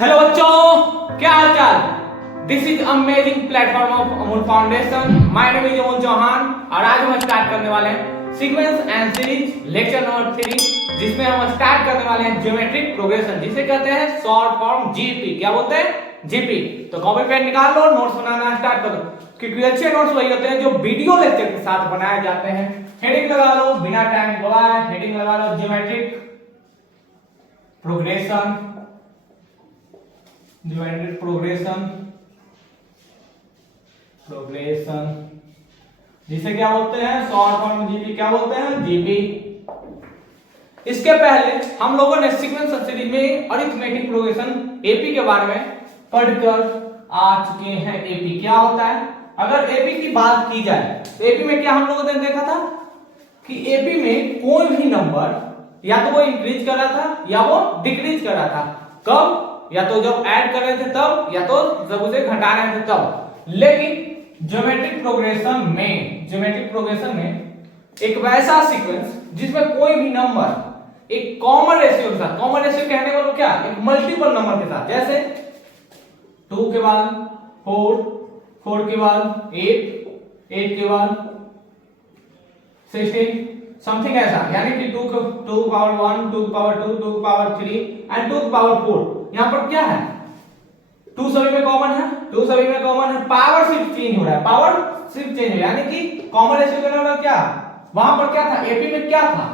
Hello बच्चों, क्या हाल चाल। This is amazing platform of Amul foundation. My name is Amul Chauhan और आज हम स्टार्ट करने वाले हैं sequence and series lecture number 3, जिसमें हम स्टार्ट करने वाले हैं ज्योमेट्रिक प्रोग्रेशन, जिसे कहते हैं शॉर्ट फॉर्म जीपी। क्या बोलते हैं? जीपी। तो कॉपी पेन निकाल लो, नोट्स बनाना स्टार्ट करो, क्योंकि अच्छे नोट्स वही होते हैं जो वीडियो लेक्चर के साथ बनाए जाते हैं। हेडिंग लगा लो, बिना टाइम गवाए हेडिंग लगा लो, ज्योमेट्रिक प्रोग्रेशन, ज्योमेट्रिक प्रोग्रेशन, जिसे क्या बोलते हैं? Short form GP. क्या बोलते हैं? जीपी। इसके पहले हम लोगों ने सीक्वेंस सीरीज में अरिथमेटिक प्रोग्रेशन एपी के बारे में पढ़कर आ चुके हैं। एपी क्या होता है? अगर एपी की बात की जाए तो एपी में क्या हम लोगों ने देखा था कि एपी में कोई भी नंबर या तो वो इंक्रीज कर रहा था या वो डिक्रीज कर रहा था। कब? या तो जब ऐड कर रहे थे तब, या तो जब उसे घटा रहे थे तब। लेकिन ज्योमेट्रिक प्रोग्रेशन में एक वैसा सीक्वेंस जिसमें कोई भी नंबर एक कॉमन रेशियो के साथ, कॉमन रेशियो कहने वालों क्या, एक मल्टीपल नंबर के साथ, जैसे 2 के बाद 4, 4 के बाद 8, 8 के बाद 16, समथिंग ऐसा, यानी कि 2 power 1, 2 power 2, 2 power 3 and 2 power 4। यहां पर क्या है? 2 सभी में कॉमन है, 2 सभी में कॉमन है, पावर सिर्फ चेंज हो रहा है, पावर सिर्फ चेंज हो रहा है, यानी कि कॉमन रेशियो का मतलब क्या, वहां पर क्या था? एपी में क्या था?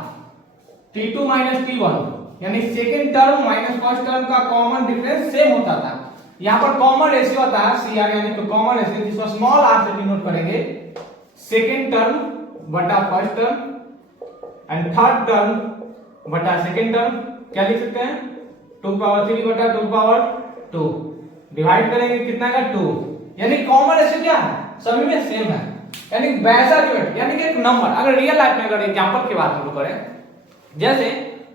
t2 t1, यानी second term minus first term का कॉमन डिफरेंस सेम होता था। यहां पर कॉमन रेशियो होता है सीआर, यानी कि कॉमन रेशियो, जिसको स्मॉल आर से डिनोट करेंगे, सेकंड टर्म बटा first term and third term बटा सेकंड टर्म। क्या लिख सकते हैं? 2 पावर 3 बटा 2 पावर 2, डिवाइड करेंगे कितना का? 2। यानी कॉमन रेशियो क्या है? सभी में सेम है। यानी वैसा जो है, यानी कि एक नंबर, अगर रियल लाइफ में अगर एग्जांपल की बात हम लोग करें, जैसे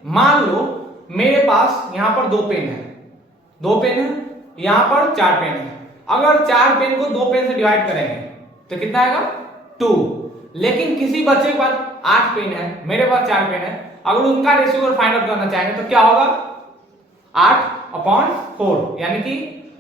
मान लो मेरे पास यहां पर 2 पेन है, 2 पेन है, यहां पर 4 पेन है। अगर 4 पेन को 2 पेन से डिवाइड करेंगे तो कितना आएगा? 2। लेकिन किसी बच्चे के पास 8 पेन है, मेरे पास 4 पेन है, अगर उनका रेशियो अगर फाइंड आउट करना चाहेंगे तो क्या होगा? 8/4, यानी कि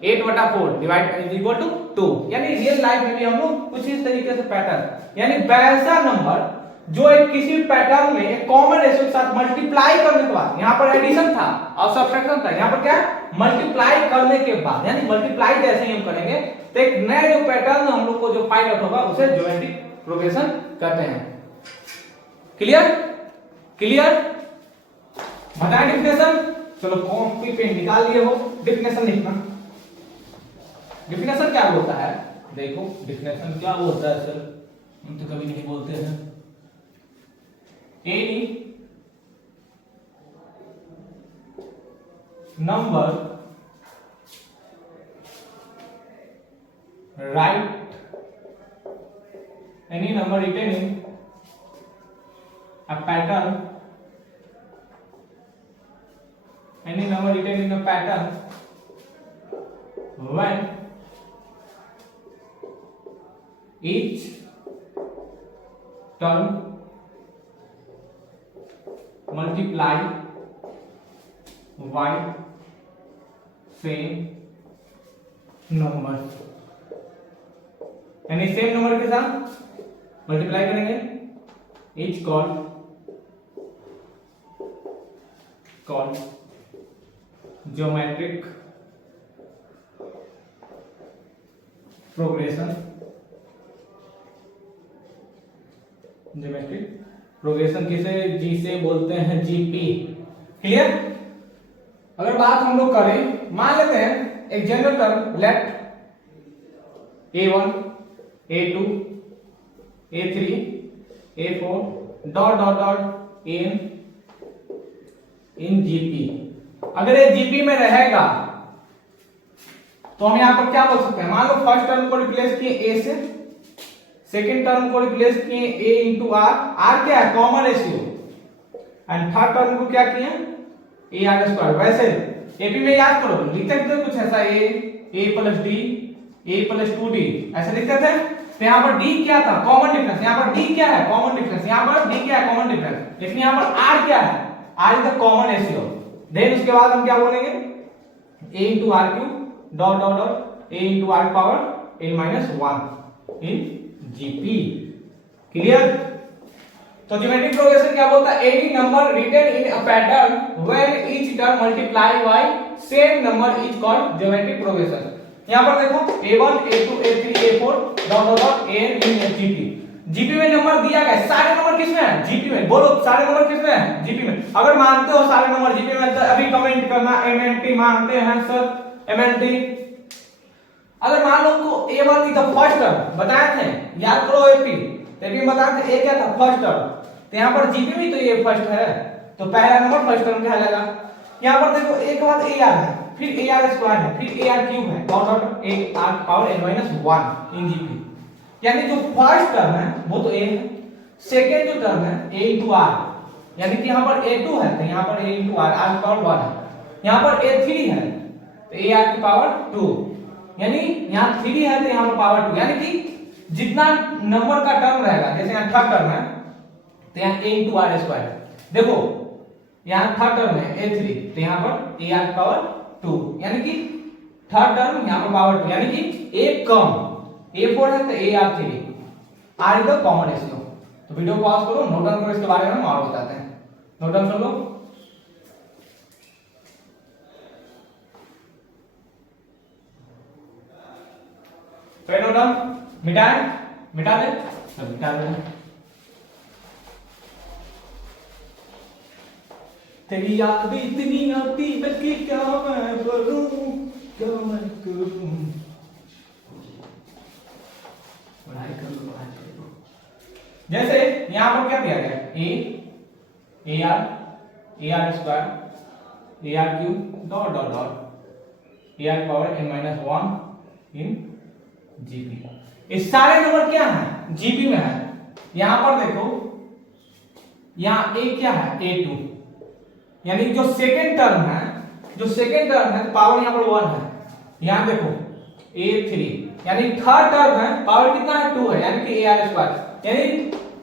8/4 डिवाइड इज इक्वल टू 2। यानी रियल लाइफ में भी हम लोग कुछ इस तरीके से पैटर्न, यानी वैसा नंबर जो एक किसी पैटर्न में एक कॉमन रेशियो के साथ मल्टीप्लाई करने के बाद, यहां पर एडिशन था और सब्ट्रैक्शन था, यहां पर क्या है? मल्टीप्लाई करने के बाद, यानी मल्टीप्लाई जैसे ही हम करेंगे तो एक नया जो पैटर्न हम लोग को जो फाइंड आउट होगा उसे ज्योमेट्रिक प्रोग्रेशन कहते हैं। क्लियर? क्लियर? बताएं डिफिनेशन। चलो कॉपी पेन निकाल लिए हो, डिफिनेशन लिखना। डिफिनेशन क्या होता है? देखो डिफिनेशन क्या होता है सर, हम तो कभी नहीं बोलते हैं। Any number right, any number retaining a pattern, any number written in a pattern when each term multiply by same number, यानी सेम नंबर के साथ मल्टीप्लाई करेंगे, each called geometric progression. Geometric progression किसे? जी से बोलते हैं जीपी। क्लियर? अगर बात हम लोग करें, मान लेते हैं एक general term, let a1 a2 a3 a4 dot dot dot in GP. अगर ये जीपी में रहेगा तो हम यहां पर क्या बोल सकते हैं? मान लो फर्स्ट टर्म को रिप्लेस किए ए से, सेकंड टर्म को रिप्लेस किए ए इंटू आर, आर क्या है? Common ratio, and third term को क्या किए? ए आर स्क्वायर। वैसे एपी में याद करो, लिखते थे कुछ ऐसा, ए प्लस डी, ए प्लस 2d, ऐसा लिखते थे। तो यहां पर d क्या था? Common difference. यहां पर d क्या है? Common difference. यहां पर d क्या है? Common difference. लेकिन यहां पर r क्या है? r is the common ratio. Then उसके बाद हम क्या बोलेंगे? a into r cube dot dot dot a into r power n minus 1 in gp। Clear? तो ज्योमेट्रिक प्रोग्रेशन क्या बोलता है? Any number written in a pattern when each term multiply by same number is called geometric progression. यहां पर देखो a1 a2 a3 a4 dot dot dot an in gp। GP में number दिया गया, सारे नंबर किसमें है? जीपी में। बोलो सारे नंबर किसमें है? जीपी में। अगर मानते हो सारे नंबर जीपी में तो अभी कमेंट करना एमएनटी मानते हैं सर, एमएनटी। अगर मान लो को a1 की द फर्स्ट टर्म बताए थे, याद करो एपी, एपी बताए थे a क्या था? First term. तो यहां पर जीपी में तो ये फर्स्ट है, तो पहला नंबर फर्स्ट टर्म कहलाएगा। यहां पर देखो एक के बाद ar है, फिर ar स्क्वायर है, फिर ar क्यूब है, dot dot ar power n minus 1 in GP. यानी जो फर्स्ट टर्म है वो तो a है, सेकंड जो टर्म है a into r, यानी कि यहां पर a2 है तो यहां पर a into r, r की पावर 1 है। यहां पर a3 है तो a r की पावर 2, यानी यहां 3 है तो यहां पर पावर 2, यानी कि जितना नंबर का टर्म रहेगा, जैसे यहां थर्ड टर्म है तो यहां a into r स्क्वायर है। देखो यहां थर्ड टर्म है a3 तो यहां पर a r की पावर 2, यानी कि थर्ड टर्म यहां पर पावर 2, यानी कि एक कम a4 है तो ar3, r is the common ratio. तो वीडियो पॉज करो, नोट डाउन करो, इसके बारे में हम और बताते हैं। नोट डाउन कर लो। तो नोट डाउन मिटाए, मिटा दे, सब मिटा दे। तेरी याद इतनी आती बल्कि क्या मैं करूं, क्या मैं करूं। जैसे यहां पर क्या दिया गया? ar square ar cube dot dot dot ar power n minus 1 in GP. ये सारे नंबर क्या है? जीपी में है। यहां पर देखो यहां a क्या है? a2, यानी जो सेकेंड टर्म है, जो सेकेंड टर्म है तो पावर यहां पर 1 है। यहां देखो a3, यानी थर्ड टर्म है, पावर कितना है? 2 है, यानी कि ar स्क्वायर, यानी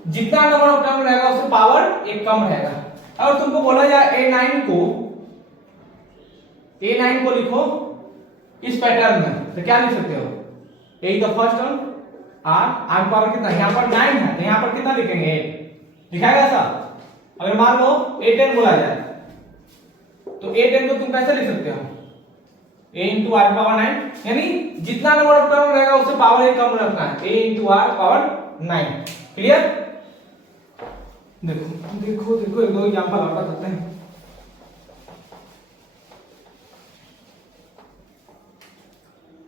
जितना नंबर ऑफ टर्म रहेगा उससे पावर एक कम रहेगा। अगर तुमको बोला जाए a9 को लिखो इस पैटर्न में तो क्या लिख सकते हो? a the first term r power कितना? यहां पर 9 है तो यहां पर कितना लिखेंगे? 8 लिखाएगा ऐसा। अगर मान लो a10 बोला जाए तो a10 को तुम कैसे लिख सकते हो? a into r पावर 9, यानी जितना नंबर ऑफ टर्म रहेगा उससे पावर एक कम रखना है, a into r power 9। Clear? देखो देखो देखो एक दो एग्जांपल और बताते हैं।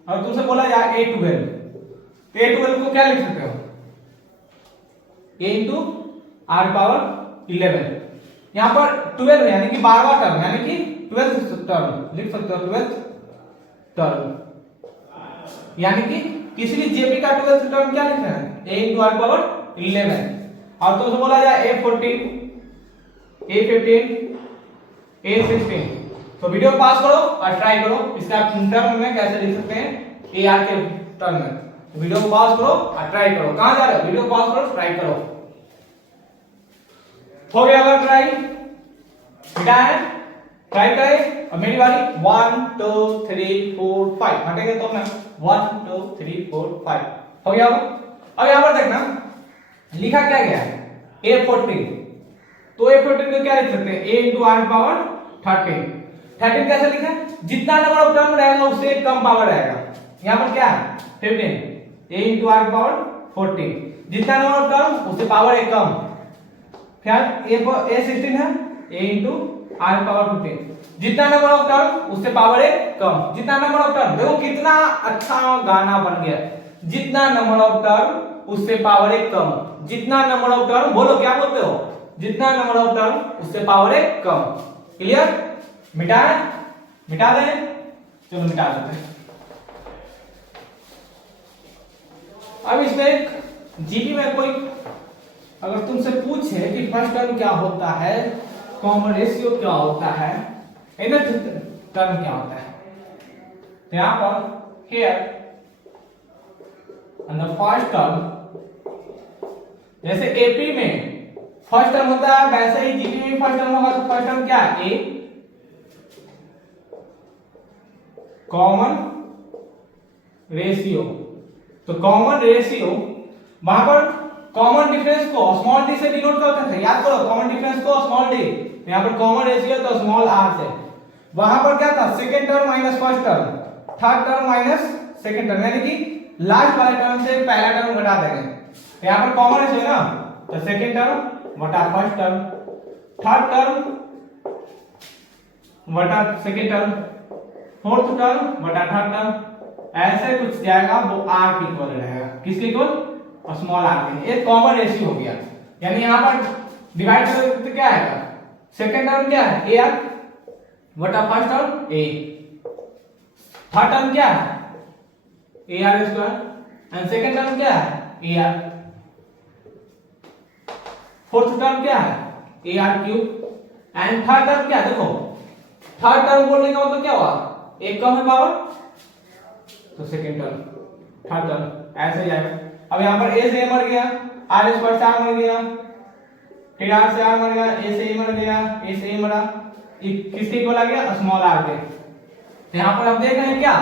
और तुमसे बोला जाए a12 तो a12 को क्या लिख सकते हो? a into r power 11। यहां पर 12 है, यानी कि 12वां टर्म, यानी कि 12th टर्म लिख सकते हो, 12th टर्म, यानी कि किसी भी जेपी का 12th टर्म क्या लिखना है? a into r power 11। और तो बोला जाए a14 a15 a16, तो वीडियो पास करो और ट्राई करो इसका टर्म में कैसे लिख सकते हैं ar के टर्म में। तो वीडियो को पॉज करो और ट्राई करो। कहां जा रहे हो? वीडियो पॉज करो, ट्राई करो। हो गया अगर ट्राई बेटा है, ट्राई करें। और मेरी बारी 1 2 3 4 5 हटेंगे तो ना 1 2 3 4 5 हो गया। अब यहां पर देखना लिखा क्या गया है? a14, तो a14 को क्या लिख सकते हैं? a into r power 13। 13 कैसे लिखा? जितना नंबर ऑफ टर्म रहेगा उससे एक कम पावर रहेगा। यहां पर क्या है? 15 a into r पावर 14, जितना नंबर ऑफ टर्म उससे पावर एक कम। फिर a16 है a into r पावर 15, जितना नंबर ऑफ टर्म उससे पावर एक कम। जितना नंबर ऑफ टर्म, देखो कितना अच्छा गाना बन गया। जितना नंबर ऑफ टर्म उससे पावर एक कम, जितना नंबर ऑफ टर्म, बोलो क्या बोलते हो? जितना नंबर ऑफ टर्म उससे पावर एक कम। क्लियर? मिटाए, मिटा दें, चलो मिटा देते हैं। अब इसमें जीपी में कोई अगर तुमसे पूछे कि फर्स्ट टर्म क्या होता है, कॉमन रेशियो क्या होता है, इनर टर्म क्या होता है, तो यहां पर here and the first term, जैसे एपी में फर्स्ट टर्म होता है वैसे ही जीपी में फर्स्ट टर्म होगा। तो फर्स्ट टर्म क्या है? Common ratio. तो कॉमन रेशियो, वहां पर कॉमन डिफरेंस को स्मॉल डी से डिनोट करते थे, याद करो कॉमन डिफरेंस को स्मॉल डी, यहाँ पर कॉमन रेशियो तो स्मॉल आर से। वहां पर क्या था, second term minus first term, third term minus second term, यानी कि लास्ट वाले टर्म से पहला टर्म घटा देंगे। तो यहाँ पर कॉमन रेशियो ना, तो सेकंड टर्म बटा फर्स्ट टर्म, थर्ड टर्म बटा सेकंड टर्म, फोर्थ टर्म बटा थर्ड टर्म, ऐसे कुछ जाएगा, वो आर के इक्वल रहेगा। किसके इक्वल, स्मॉल आर के। एक कॉमन रेशियो हो गया, यानी यहाँ पर डिवाइड करोगे तो क्या आएगा, सेकंड टर्म क्या है, ए आर बटा फर्स्ट टर्म ए, थर्ड टर्म क्या है, ए r square, and second term क्या है, ए आर, फोर्थ टर्म क्या है, A R cube, and third term क्या है, देखो थर्ड टर्म बोलने का मतलब क्या हुआ, एक कम है पावर, तो सेकंड टर्म, थर्ड टर्म, ऐसे जाएगा। अब यहाँ पर ए से ए मर गया, आर स्क्वायर से आर मर गया, फिर आर से आर मर गया, ए से ए मर गया, ए से ए मरा, किसके इक्वल आ गया, स्मॉल आर के। तो यहाँ पर आप देख रहे हैं क्या,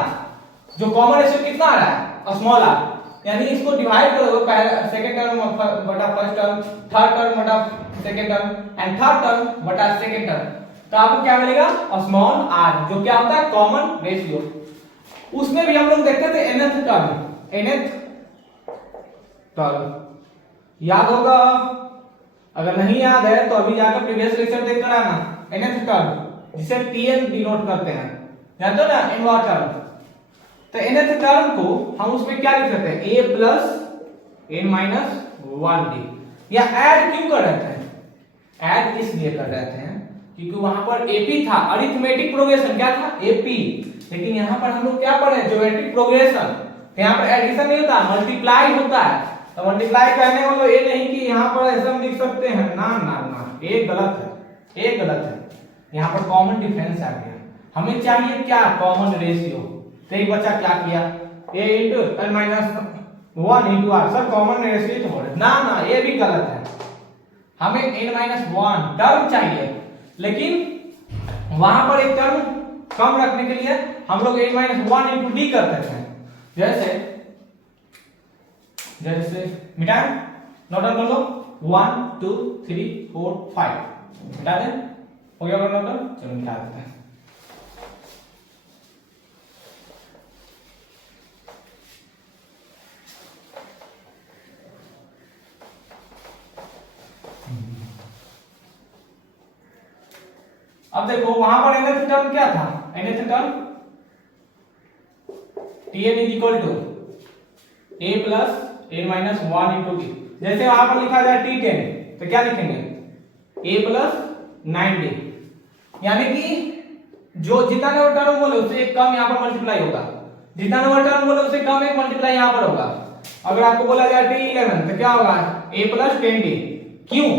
जो कॉमन रेशियो कितना आ रहा है, स्मॉल आर, यानी इसको डिवाइड करोगे, पहला सेकंड टर्म बटा फर्स्ट टर्म, थर्ड टर्म बटा second term, and third term बटा सेकंड टर्म, तो आपको क्या मिलेगा, स्मॉल आर, जो क्या होता है, कॉमन रेशियो। उसमें भी हम लोग देखते थे nth टर्म, nth टर्म याद होगा, अगर नहीं याद है तो अभी जाकर प्रीवियस लेक्चर देख कर आना। nth टर्म जिसे tn डिनोट करते हैं, जानते हो ना, nth टर्म। तो nth टर्म को हम उसमें क्या लिख सकते हैं, a plus n minus 1d, या ऐड क्यों कर रहे थे, ऐड इसलिए कर रहे थे क्योंकि वहां पर एपी था, अरिथमेटिक प्रोग्रेशन क्या था, एपी, लेकिन यहाँ पर हम लोग क्या पढ़े, ज्योमेट्रिक प्रोग्रेशन। तो यहाँ पर एडिशन नहीं होता, मल्टीप्लाई होता है। तो मल्टीप्लाई करने वाला ये नहीं कि यहाँ पर ऐसा हम लिख सकते हैं, ना ना ना, एक गलत है, एक गलत है। यहाँ पर कॉमन डिफरेंस आ गया, हमें चाहिए क्या, कॉमन रेशियो। तो एक बच्चा क्या किया, a into n minus 1 into r, sir common ratio तो बोले, ना ना, ये भी गलत है, हमें n माइनस 1 टर्म चाहिए, लेकिन वहां पर एक टर्म कम रखने के लिए हम लोग n माइनस 1 इंटू डी करते थे। जैसे जैसे मिटाएं, नोट डाउन कर लो, 1 2 3 4 5, मिटा दें, हो गया नोट डाउन, चलो मिटा देते हैं। अब देखो वहां पर nth टर्म क्या था, nth term tn is equal to a plus n minus 1 into d। जैसे वहां पर लिखा जाए t10, तो क्या लिखेंगे, a plus 9d, यानी कि जो जितना नंबर टर्म बोले उससे एक कम यहाँ पर मल्टीप्लाई होगा, जितना नंबर टर्म बोले उससे कम एक मल्टीप्लाई यहाँ पर होगा। अगर आपको बोला जाए t11 तो क्या होगा, a plus 10d, क्यों,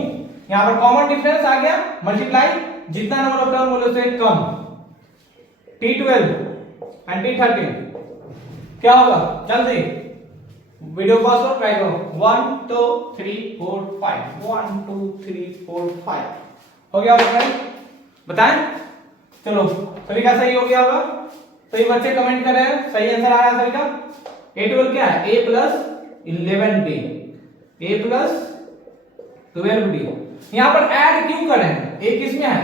यहाँ पर कॉमन डिफरेंस आ गया, मल्टीप्लाई, जितना नंबर ऑफ टर्म बोले उससे कम। t12 एंड t13 क्या होगा, जल्दी वीडियो पॉज करो, ट्राई करो, 1 2 3 4 5, 1 2 3 4 5, हो गया होगा, बताएं, चलो सभी का सही हो गया होगा, सही बच्चे कमेंट कर रहे हैं, सही आंसर आया सभी का। a12 क्या है, a plus 11d, a plus 12d। यहाँ पर ऐड क्यों कर रहे हैं, a किस में है,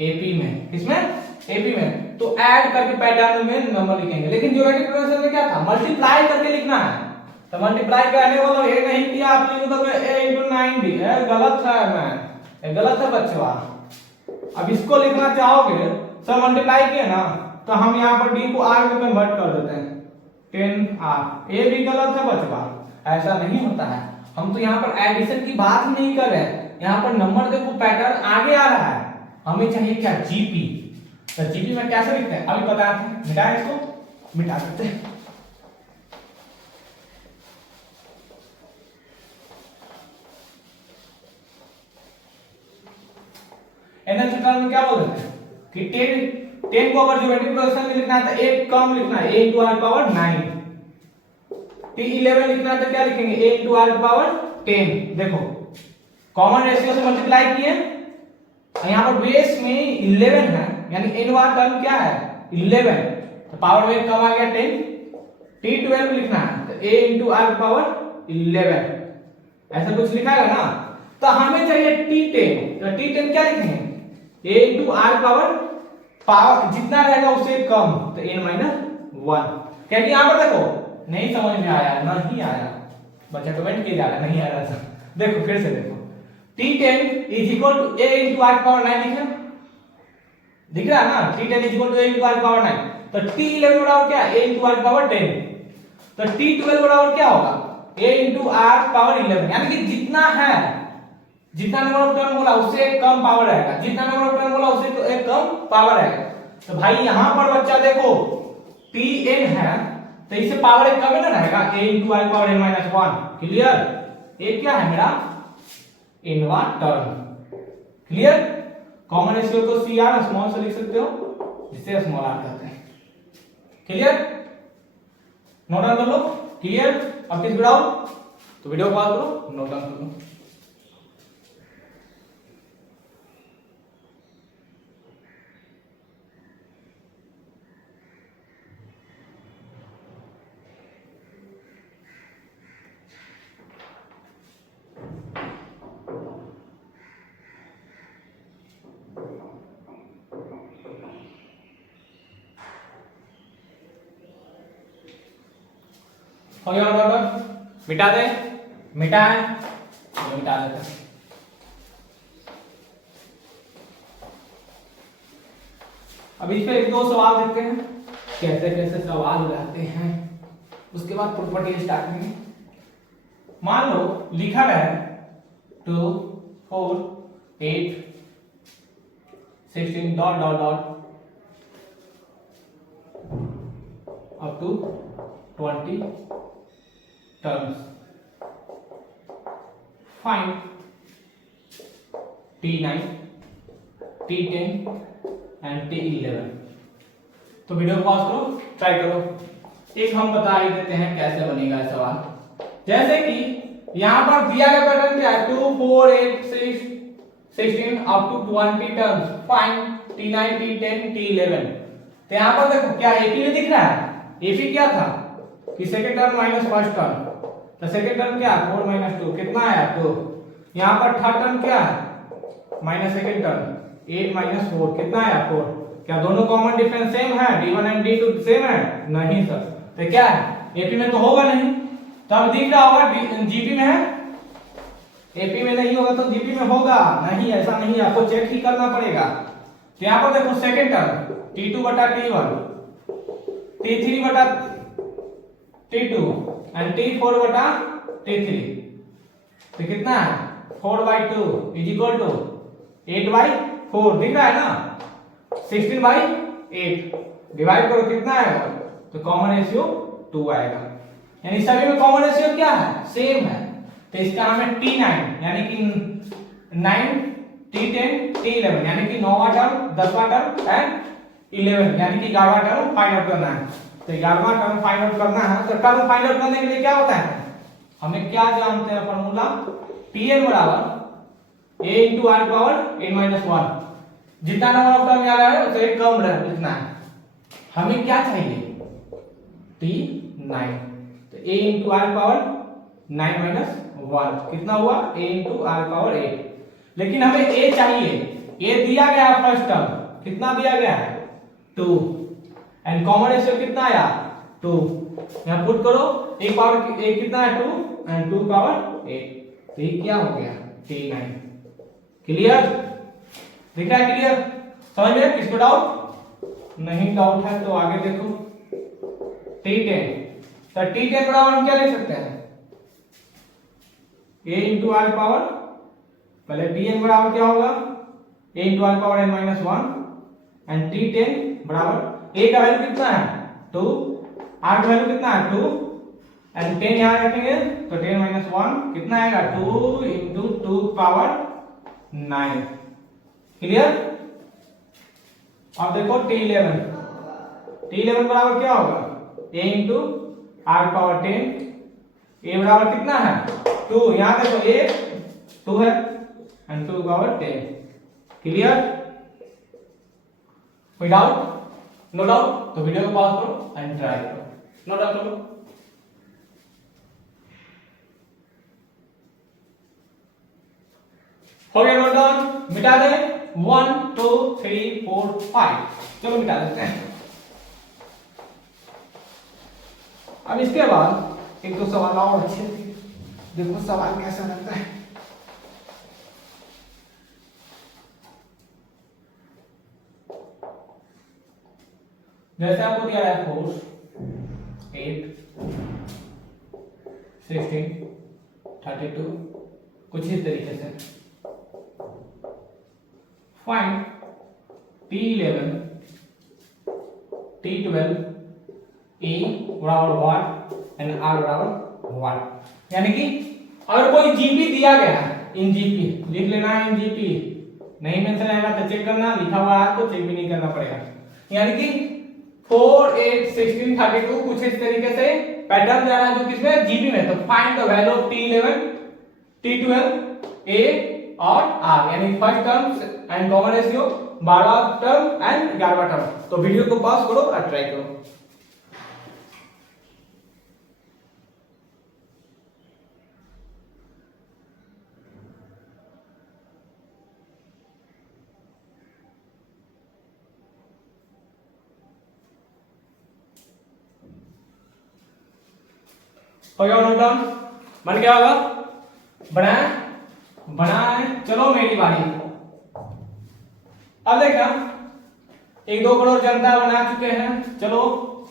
AP में, किसमें, AP में, तो ऐड करके पैटर्न में नंबर लिखेंगे, लेकिन ज्योमेट्रिक प्रोग्रेशन में क्या था, मल्टीप्लाई करके लिखना है। तो मल्टीप्लाई करने वाला ये नहीं किया आपने, मतलब a into 9d है, गलत है, मैं गलत है बच्चों। अब इसको लिखना चाहोगे, सर मल्टीप्लाई किए ना, तो हम यहाँ पर d को r में कन्वर्ट कर देते हैं, 10r, ये भी गलत है बच्चों, ऐसा नहीं होता है। हम तो यहाँ पर एडिशन की बात ही नहीं कर रहे हैं, यहाँ पर नंबर देखो पैटर्न आगे आ रहा है, हमें चाहिए क्या, जीपी। तो जीपी में कैसे लिखते हैं, अभी बताते हैं, मिटाएं इसको, मिटा सकते हैं। nth टर्म में क्या बोल रहे हैं कि 10 को अगर ज्योमेट्रिक प्रोग्रेशन में लिखना है तो एक कम लिखना है, a into r power 9। t11 लिखना है तो क्या लिखेंगे, a into r पावर 10। देखो कॉमन रेशियो से मल्टीप्लाई किए, यहाँ पर बेस में 11 है, यानी n वाला टर्म क्या है, 11, तो पावर में कम आ गया 10, T12 लिखना है तो a इंटू आर पावर 11, ऐसा कुछ लिखा है ना। तो हमें चाहिए T10, तो T10 क्या लिखेंगे, a इंटू आर पावर जितना रहेगा उससे कम, तो n माइनस 1। क्या कि यहाँ पर देखो नहीं समझ में आया, नहीं आया, बच्चा कमेंट किया जा रहा है नहीं आ रहा था, देखो फिर से देखो, T10 is equal to a into r power 9 लिखे, दिख रहा है ना, T10 is equal to a into r power 9, तो T11 बराबर क्या है, a इंटू आर पावर 10, तो T12 बराबर क्या होगा, a इंटू आर पावर 11, यानी कि जितना है, जितना नंबर ऑफ टर्म बोला उससे एक कम पावर आएगा, जितना नंबर ऑफ टर्म बोला उससे तो एक कम पावर आएगा। तो भाई यहां पर बच्चा देखो Tn है तो इससे पावर एक कम ही ना रहेगा, a into r power n minus 1, clear. ये क्या है मेरा nवा टर्म, क्लियर। कॉमन रेशियो को CR स्मॉल से लिख सकते हो, जिससे स्मॉल r कहते हैं, क्लियर। नोट डाउन कर लो, क्लियर। अब किस डाउट तो वीडियो पॉज करो, नोट डाउन कर लो। हो गया नोट, मिटा दे, मिटा है तो मिटा देते हैं। अब इस पे एक दो सवाल देखते हैं कैसे कैसे सवाल रहते हैं, उसके बाद प्रॉपर्टी स्टार्ट करेंगे। मान लो लिखा गया है 2 4 8 16 dot dot dot up to 20 terms. Find T9, T10 and T11। तो वीडियो पॉज करो, ट्राई करो। एक हम बता ही देते हैं कैसे बनेगा सवाल। जैसे कि यहाँ पर दिया गया पैटर्न क्या है, 2 4 8 6 16 up to 20 terms. Find T9 T10 T11। तो यहाँ पर देखो क्या AP में दिख रहा है, AP क्या था कि second term minus first term, तो सेकंड टर्म क्या 4 माइनस 2 कितना आया 2। यहाँ पर थर्ड टर्म क्या है माइनस सेकंड टर्म 8 माइनस 4 कितना आया 4। क्या दोनों कॉमन डिफरेंस सेम है, D1 एंड D2 सेम है, नहीं सर। तो क्या है AP में तो होगा नहीं, तब दिख रहा होगा GP में है, AP में नहीं होगा तो GP में होगा नहीं, ऐसा नहीं, आपको चेक ही करना पड़ेगा। तो यहाँ पर देखो सेकंड टर्म T2 बटा T1, T3 बटा T2 एंड T4 बटा T3, तो कितना है 4/2 इज इक्वल टू 8/4, दिख रहा है ना, 16/8 डिवाइड करो कितना आएगा, तो कॉमन रेशियो 2 आएगा। यानी सभी में कॉमन रेशियो क्या है सेम है, तो इसका नाम है T9 यानी कि 9 T10 T11 यानी कि 9वां टर्म 10वां टर्म एंड 11 यानी कि 11वां टर्म फाइंड आउट करना है। तो 11वां टर्म फाइंड आउट करना है, तो टर्म फाइंड आउट करने के लिए क्या होता है, हमें क्या जानते हैं फॉर्मूला, Tn बराबर a into r power n-1। जितना नंबर ऑफ टर्म याद है तो एक कम रहे लिखना है। हमें क्या चाहिए T9, तो a इंटू आर पावर 9-1 कितना हुआ a इंटू आर पावर 8। लेकिन हमें a चाहिए, a दिया गया है फर्स्ट टर्म, कितना दिया गया है 2 एंड कॉमन रेशियो कितना आया 2। यहां पुट करो, एक पावर एक कितना है 2 एंड 2 पावर 8, तो ये क्या हो गया T9। क्लियर, दिख रहा है क्लियर, समझ में किसको डाउट नहीं, डाउट है तो आगे देखो। T10, तो T10 बराबर हम क्या ले सकते हैं a इंटू आर पावर, पहले Tn बराबर क्या होगा a into r power n-1 and T10 बराबर a का वैल्यू कितना है 2, r का वैल्यू कितना है 2 एंड 10 यहां रखेंगे तो 10-1 कितना आएगा 2 इंटू 2 पावर 9। क्लियर। अब देखो T11 बराबर क्या होगा a into r power 10, a बराबर कितना है 2, यहां देखो a 2 है एंड 2 पावर 10। क्लियर, कोई डाउट नो डाउट? तो वीडियो को पॉज करो एंड ट्राई करो। नो डाउट करो। हो गया नोट डाउन? मिटा दे 1 2 3 4 5। चलो मिटा देते हैं। अब इसके बाद एक दो सवाल और अच्छे देखो सवाल कैसा लगता है। जैसे आपको दिया है फोर्स 8 16 32 कुछ इस तरीके से फाइंड T11 T12 E बराबर 1 एंड R बराबर 1। यानी कि अगर कोई जीपी दिया गया है, इन जीपी लिख लेना है, इन जीपी नहीं मेंशन आएगा तो चेक करना, लिखा हुआ है तो चेक भी नहीं करना पड़ेगा। यानी कि 4 8 16 32 कुछ इस तरीके से पैटर्न दे रहा है जो किसमें जीपी में। तो find the value of T11 T12 A और R, यानी first term and common ratio 12 term and 11 term. तो वीडियो को पॉज करो और ट्राई करो। हो गया नोट डाउन? बन गया होगा? बनाए बनाए। चलो मेरी बारी। अब देखना 1-2 करोड़ जनता बना चुके हैं, चलो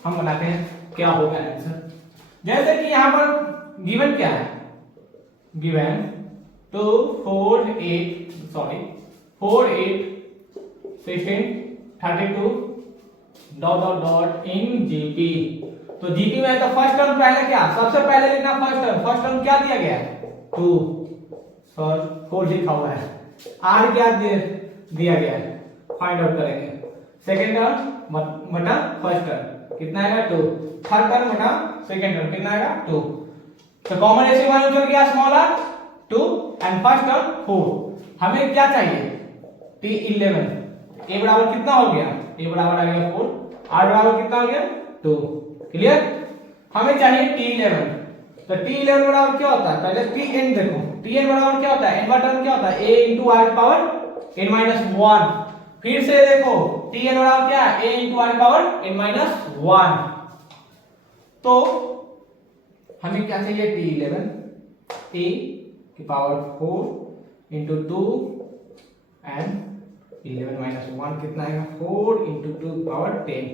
हम बनाते हैं क्या होगा आंसर। जैसे कि यहां पर गिवन क्या है, given 2 4 8 4 8 16 32 dot dot dot in GP. तो जीपी में तो फर्स्ट टर्म पहले क्या, सबसे पहले लिखना फर्स्ट टर्म क्या दिया गया है 2 सॉरी 4 लिखा हुआ है, आर क्या दिया गया है फाइंड आउट करेंगे। सेकंड टर्म बटा फर्स्ट टर्म कितना आएगा 2, थर्ड टर्म बटा सेकंड टर्म कितना आएगा 2। तो कॉमन रेशियो मान चल गया small r 2 and first term 4। हमें क्या चाहिए T11 a बराबर कितना हो गया, a बराबर आ गया 4, r बराबर कितना हो गया 2। क्लियर? हमें चाहिए T11। तो T11 बराबर क्या होता है, पहले Tn देखो, Tn बराबर क्या होता है, n का टर्म क्या होता है a into r की पावर n-1। फिर से देखो Tn बराबर क्या है a into r की पावर n-1। तो हमें क्या चाहिए T11 a की पावर 4 into 2 एंड 11 minus 1 कितना आएगा 4 into 2 पावर 10।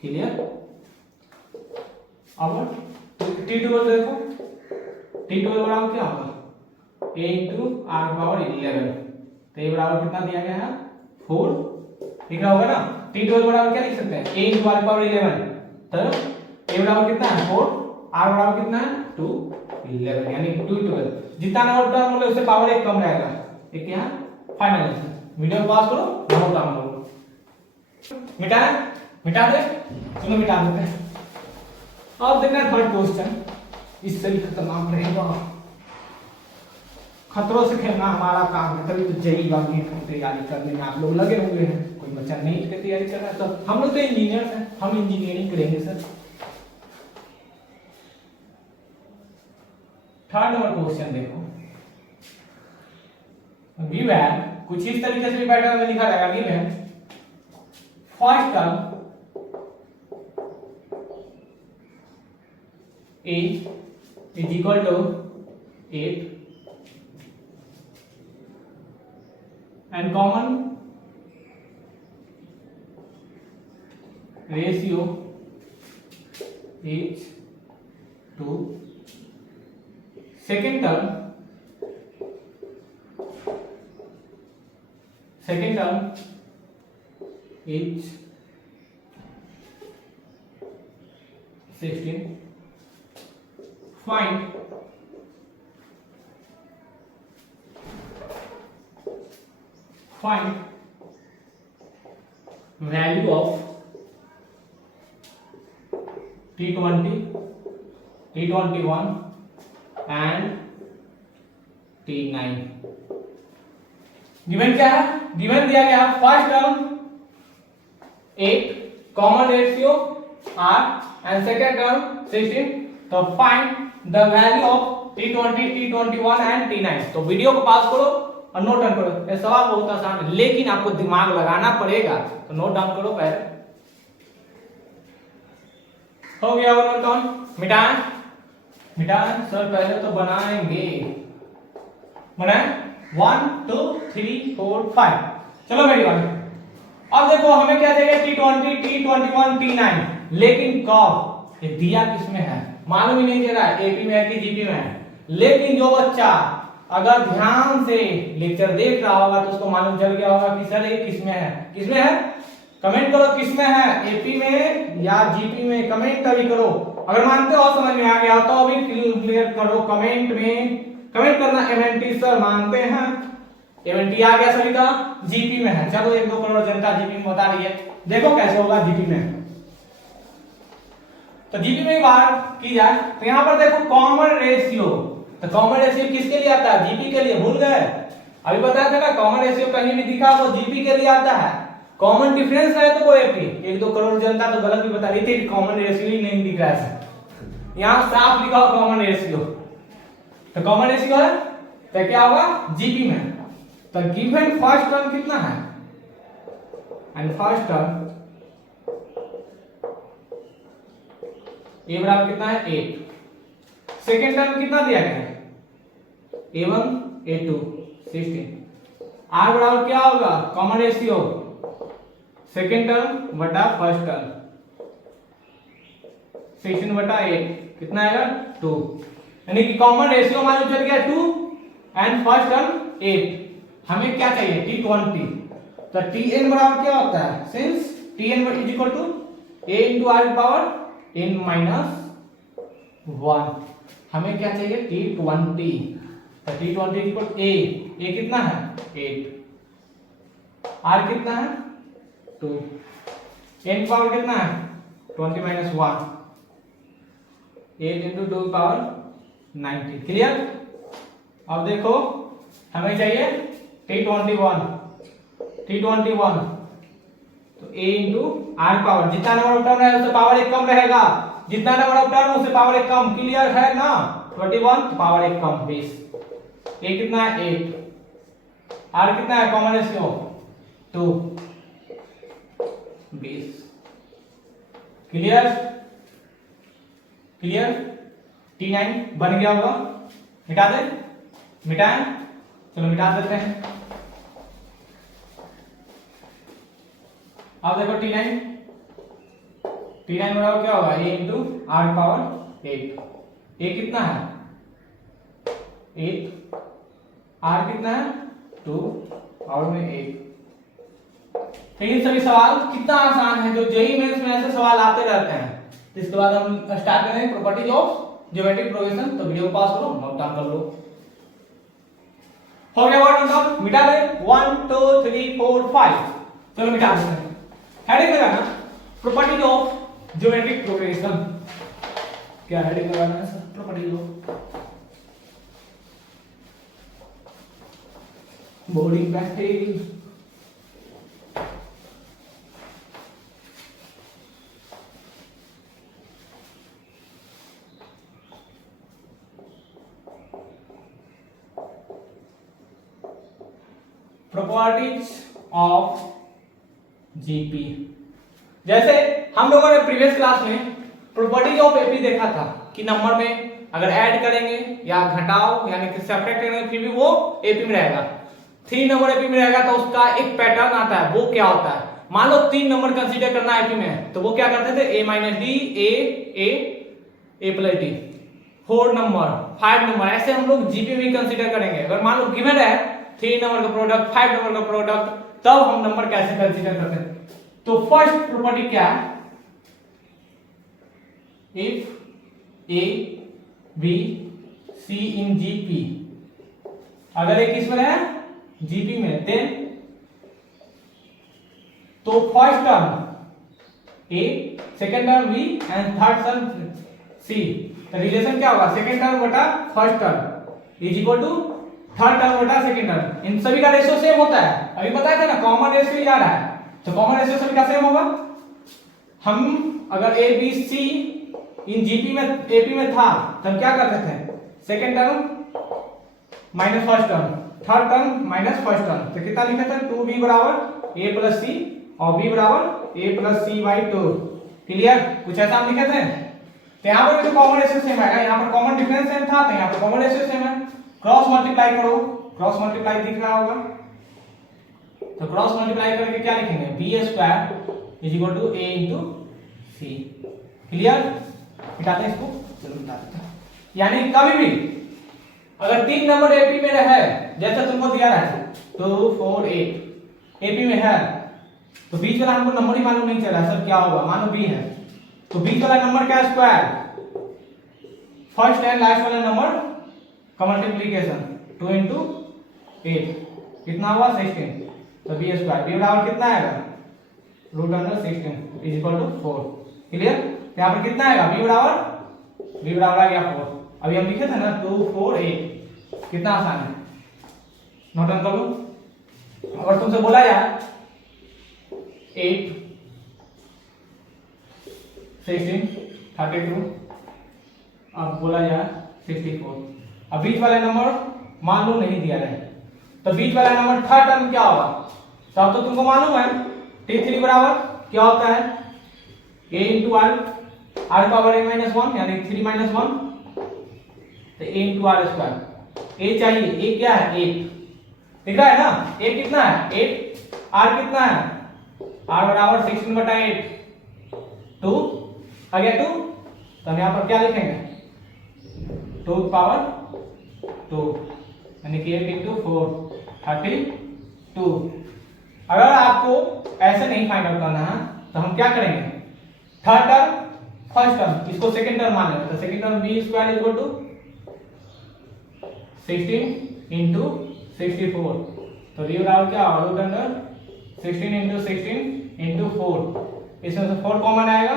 क्लियर? अब T12 देखो, T12 बराबर क्या होगा a into r की पावर 11। तो a बराबर कितना दिया गया है 4, ठीक है होगा ना। T12 बराबर क्या लिख सकते हैं a into r की पावर 11। तो a बराबर कितना है 4, r बराबर कितना है 2 11, यानी 2 12। जितना नंबर टर्म होगा उससे पावर 1 कम रहेगा। ठीक है, फाइनल आंसर। वीडियो को पॉज करो, नोट डाउन करो। मिटा दे, चलो मिटा देते हैं। अब देखना थर्ड क्वेश्चन, इससे भी खतरनाक रहेगा। खतरों से खेलना हमारा काम है, तभी तो जेई बाकी की तैयारी करने में आप लोग लगे हुए हैं। कोई बच्चा नीट की तैयारी कर रहा है, तो हम लोग तो इंजीनियर हैं, हम इंजीनियरिंग करेंगे सर। थर्ड नंबर क्वेश्चन देखो, गिवन कुछ इस तरीके से पैटर्न में लिखा रहेगा, given first term a is equal to 8 and common ratio is 2. second term is 16. Find value of T20, T21 and T9। Given क्या है, गिवन दिया गया first term 8 common ratio r and second term 16। तो find the value of T20, T21 and T9। तो video को pause करो और note down करो। ये सवाल बहुत आसान है लेकिन आपको दिमाग लगाना पड़ेगा, तो नोट डाउन करो पहले। हो गया वो नोट डाउन? मिटाएं सर, पहले तो बनाएंगे। बनाए 1 2 3 4 5। चलो मेरी बात। अब देखो हमें क्या चाहिए, T20, T21, T9, लेकिन कब ये दिया किसमें है मालूम ही नहीं दे रहा है, एपी में है कि जीपी में है। लेकिन जो बच्चा अगर ध्यान से लेक्चर देख रहा होगा तो उसको मालूम चल गया होगा कि सर ये किसमें है। किसमें है कमेंट करो, किसमें है, एपी में या जीपी में, कमेंट अभी करो। अगर मानते हो समझ में आ गया तो अभी क्लियर करो कमेंट में। कमेंट करना एमएनटी सर मानते हैं, एमएनटी आ गया सभी का, जीपी में है। चलो 1-2 करोड़ जनता जीपी में बता रही है, देखो कैसे होगा जीपी में। तो जीपी में बात की जाए तो यहां पर देखो कॉमन रेशियो। तो कॉमन रेशियो किसके लिए आता है, जीपी के लिए। भूल गए अभी बताया था ना, कॉमन रेशियो कहीं भी दिखा वो जीपी के लिए आता है। कॉमन डिफरेंस है तो वो एपी। 1-2 करोड़ जनता तो गलत भी बता रही थी, कॉमन रेशियो ही नहीं दिख रहा है। यहां साफ लिखा हो कॉमन रेशियो। तो कॉमन रेशियो है तो क्या होगा जीपी में। तो गिवन फर्स्ट टर्म कितना है, एंड फर्स्ट टर्म ए बराबर कितना है 8। सेकेंड टर्म कितना दिया गया है a1 a2 16। r बराबर क्या होगा कॉमन रेशियो सेकेंड टर्म बटा फर्स्ट टर्म 16 बटा 8 कितना आएगा 2। यानी कि कॉमन रेशियो मालूम चल गया 2 एंड फर्स्ट टर्म 8। हमें क्या चाहिए T20। तो Tn बराबर क्या होता है, since Tn is equal to a into r power n minus 1। हमें क्या चाहिए T20। तो T20 इज इक्वल a कितना है 8, r कितना है 2, n पावर कितना है 20 माइनस 1, 8 into 2 पावर 90। क्लियर। अब देखो हमें चाहिए T21। तो a इंटू आर पावर, जितना नंबर ऑफ टर्म है उससे पावर एक कम रहेगा, जितना नंबर ऑफ टर्म उससे पावर एक कम। क्लियर है ना। 21 तो पावर एक कम 20। a कितना है 8, r कितना है common ratio 2 20। Clear. Clear. T9 बन गया होगा, मिटा दे, मिटाएं। चलो मिटा देते हैं। अब देखो T9 बराबर क्या होगा a into r power 8। a कितना है 8, r कितना है 2 और में 8। तो ये सभी सवाल कितना आसान है, जो जेईई मेंस में ऐसे सवाल आते रहते हैं। इसके बाद हम स्टार्ट करेंगे प्रॉपर्टीज ऑफ ज्योमेट्रिक प्रोग्रेशन। तो वीडियो पास करो, नोट डाउन कर लो। हो गया वर्ड नोट, मिटा दे 1 2 3 4 5। चलो मिटा देते हैं। हेडिंग लगाना प्रॉपर्टीज ऑफ ज्योमेट्रिक प्रोग्रेशन। क्या हेडिंग लगाना है sir, properties of boarding practice. Properties of GP. जैसे हम लोगों ने प्रीवियस क्लास में प्रॉपर्टीज ऑफ एपी देखा था कि नंबर में अगर ऐड करेंगे या घटाओ यानी कि सब्ट्रैक्ट करेंगे फिर भी वो एपी में रहेगा। 3 नंबर एपी में रहेगा तो उसका एक पैटर्न आता है, वो क्या होता है। मान लो 3 नंबर कंसीडर करना एपी में तो वो क्या करते थे a minus D A plus D. 4 number 5 number ऐसे हम लोग जीपी में कंसीडर करेंगे। अगर मान लो गिवन है 3 नंबर का प्रोडक्ट 5 नंबर का प्रोडक्ट, तब हम नंबर कैसे कंसीडर करते हैं। तो फर्स्ट प्रॉपर्टी क्या है, if A B C in GP, अगर एक किस में है जीपी में, देन तो first term A, second term B and third term C. तो रिलेशन क्या होगा, सेकेंड टर्म बटा first term is equal to third term बटा सेकेंड टर्म। इन सभी का रेशियो सेम होता है, अभी बताया था ना, कॉमन रेशियो जा रहा है तो कॉमन रेशियो सभी का सेम होगा। हम अगर A B C in GP में एपी में था तो हम क्या करते थे, second term minus first term, third term minus first term, तो कितना लिखे थे 2b बराबर a प्लस सी और b बराबर a plus c by 2। Clear, कुछ ऐसा हम लिखे थे। तो यहाँ पर भी तो कॉमन रेशियो सेम है, यहाँ पर कॉमन डिफरेंस सेम था तो यहाँ पर कॉमन रेशियो सेम है। क्रॉस मल्टीप्लाई करो, क्रॉस मल्टीप्लाई दिख रहा होगा, तो क्रॉस मल्टीप्लाई करके क्या लिखेंगे, B square is equal to A into C. Clear, मिटाते हैं इसको, चलो मिटा देते हैं। यानी कभी भी अगर 3 नंबर एपी में रहे, जैसा तुमको दिया है 2 4 8 एपी में है, तो बीच वाला हमको नंबर ही मालूम नहीं चला सर क्या होगा, मानो बी है तो बीच वाला नंबर क्या स्क्वायर, फर्स्ट एंड लास्ट वाला नंबर का मल्टीप्लिकेशन 2 इंटू 8 कितना हुआ 16, तो बी स्क्वायर बी बराबर कितना आएगा root under 16 is equal to 4। Clear, यहाँ पर कितना आएगा बी बराबर आ गया 4। अभी हम लिखे थे ना 2 4 8, कितना आसान है, नोट डाउन कर लो। अगर तुमसे बोला जाए 8 16 32, अब बोला जाए 64, अब बीच वाले नंबर मान लो नहीं दिया रहे, तो बीच वाला नंबर थर्ड टर्म क्या होगा, तो अब तो तुमको मालूम है t3 बराबर क्या होता है a into r power a minus 1 यानी 3 माइनस 1, तो a into r square. a चाहिए, a क्या है 8, दिख रहा है ना, a कितना है 8, r कितना है r बराबर 16 बटा 8 2 आ गया 2, तो हम यहाँ पर क्या लिखेंगे 2 पावर 2 यानी कि 8 इंटू 4 32। अगर आपको ऐसे नहीं फाइंड आउट करना है तो हम क्या करेंगे, थर्ड टर्म फर्स्ट टर्म इसको सेकंड टर्म मान लेंगे, तो second term b square is equal to 16 into 64, तो बी बराबर क्या होगा रूट अंडर 16 इंटू 16 इंटू 4, इसमें से 4 कॉमन आएगा,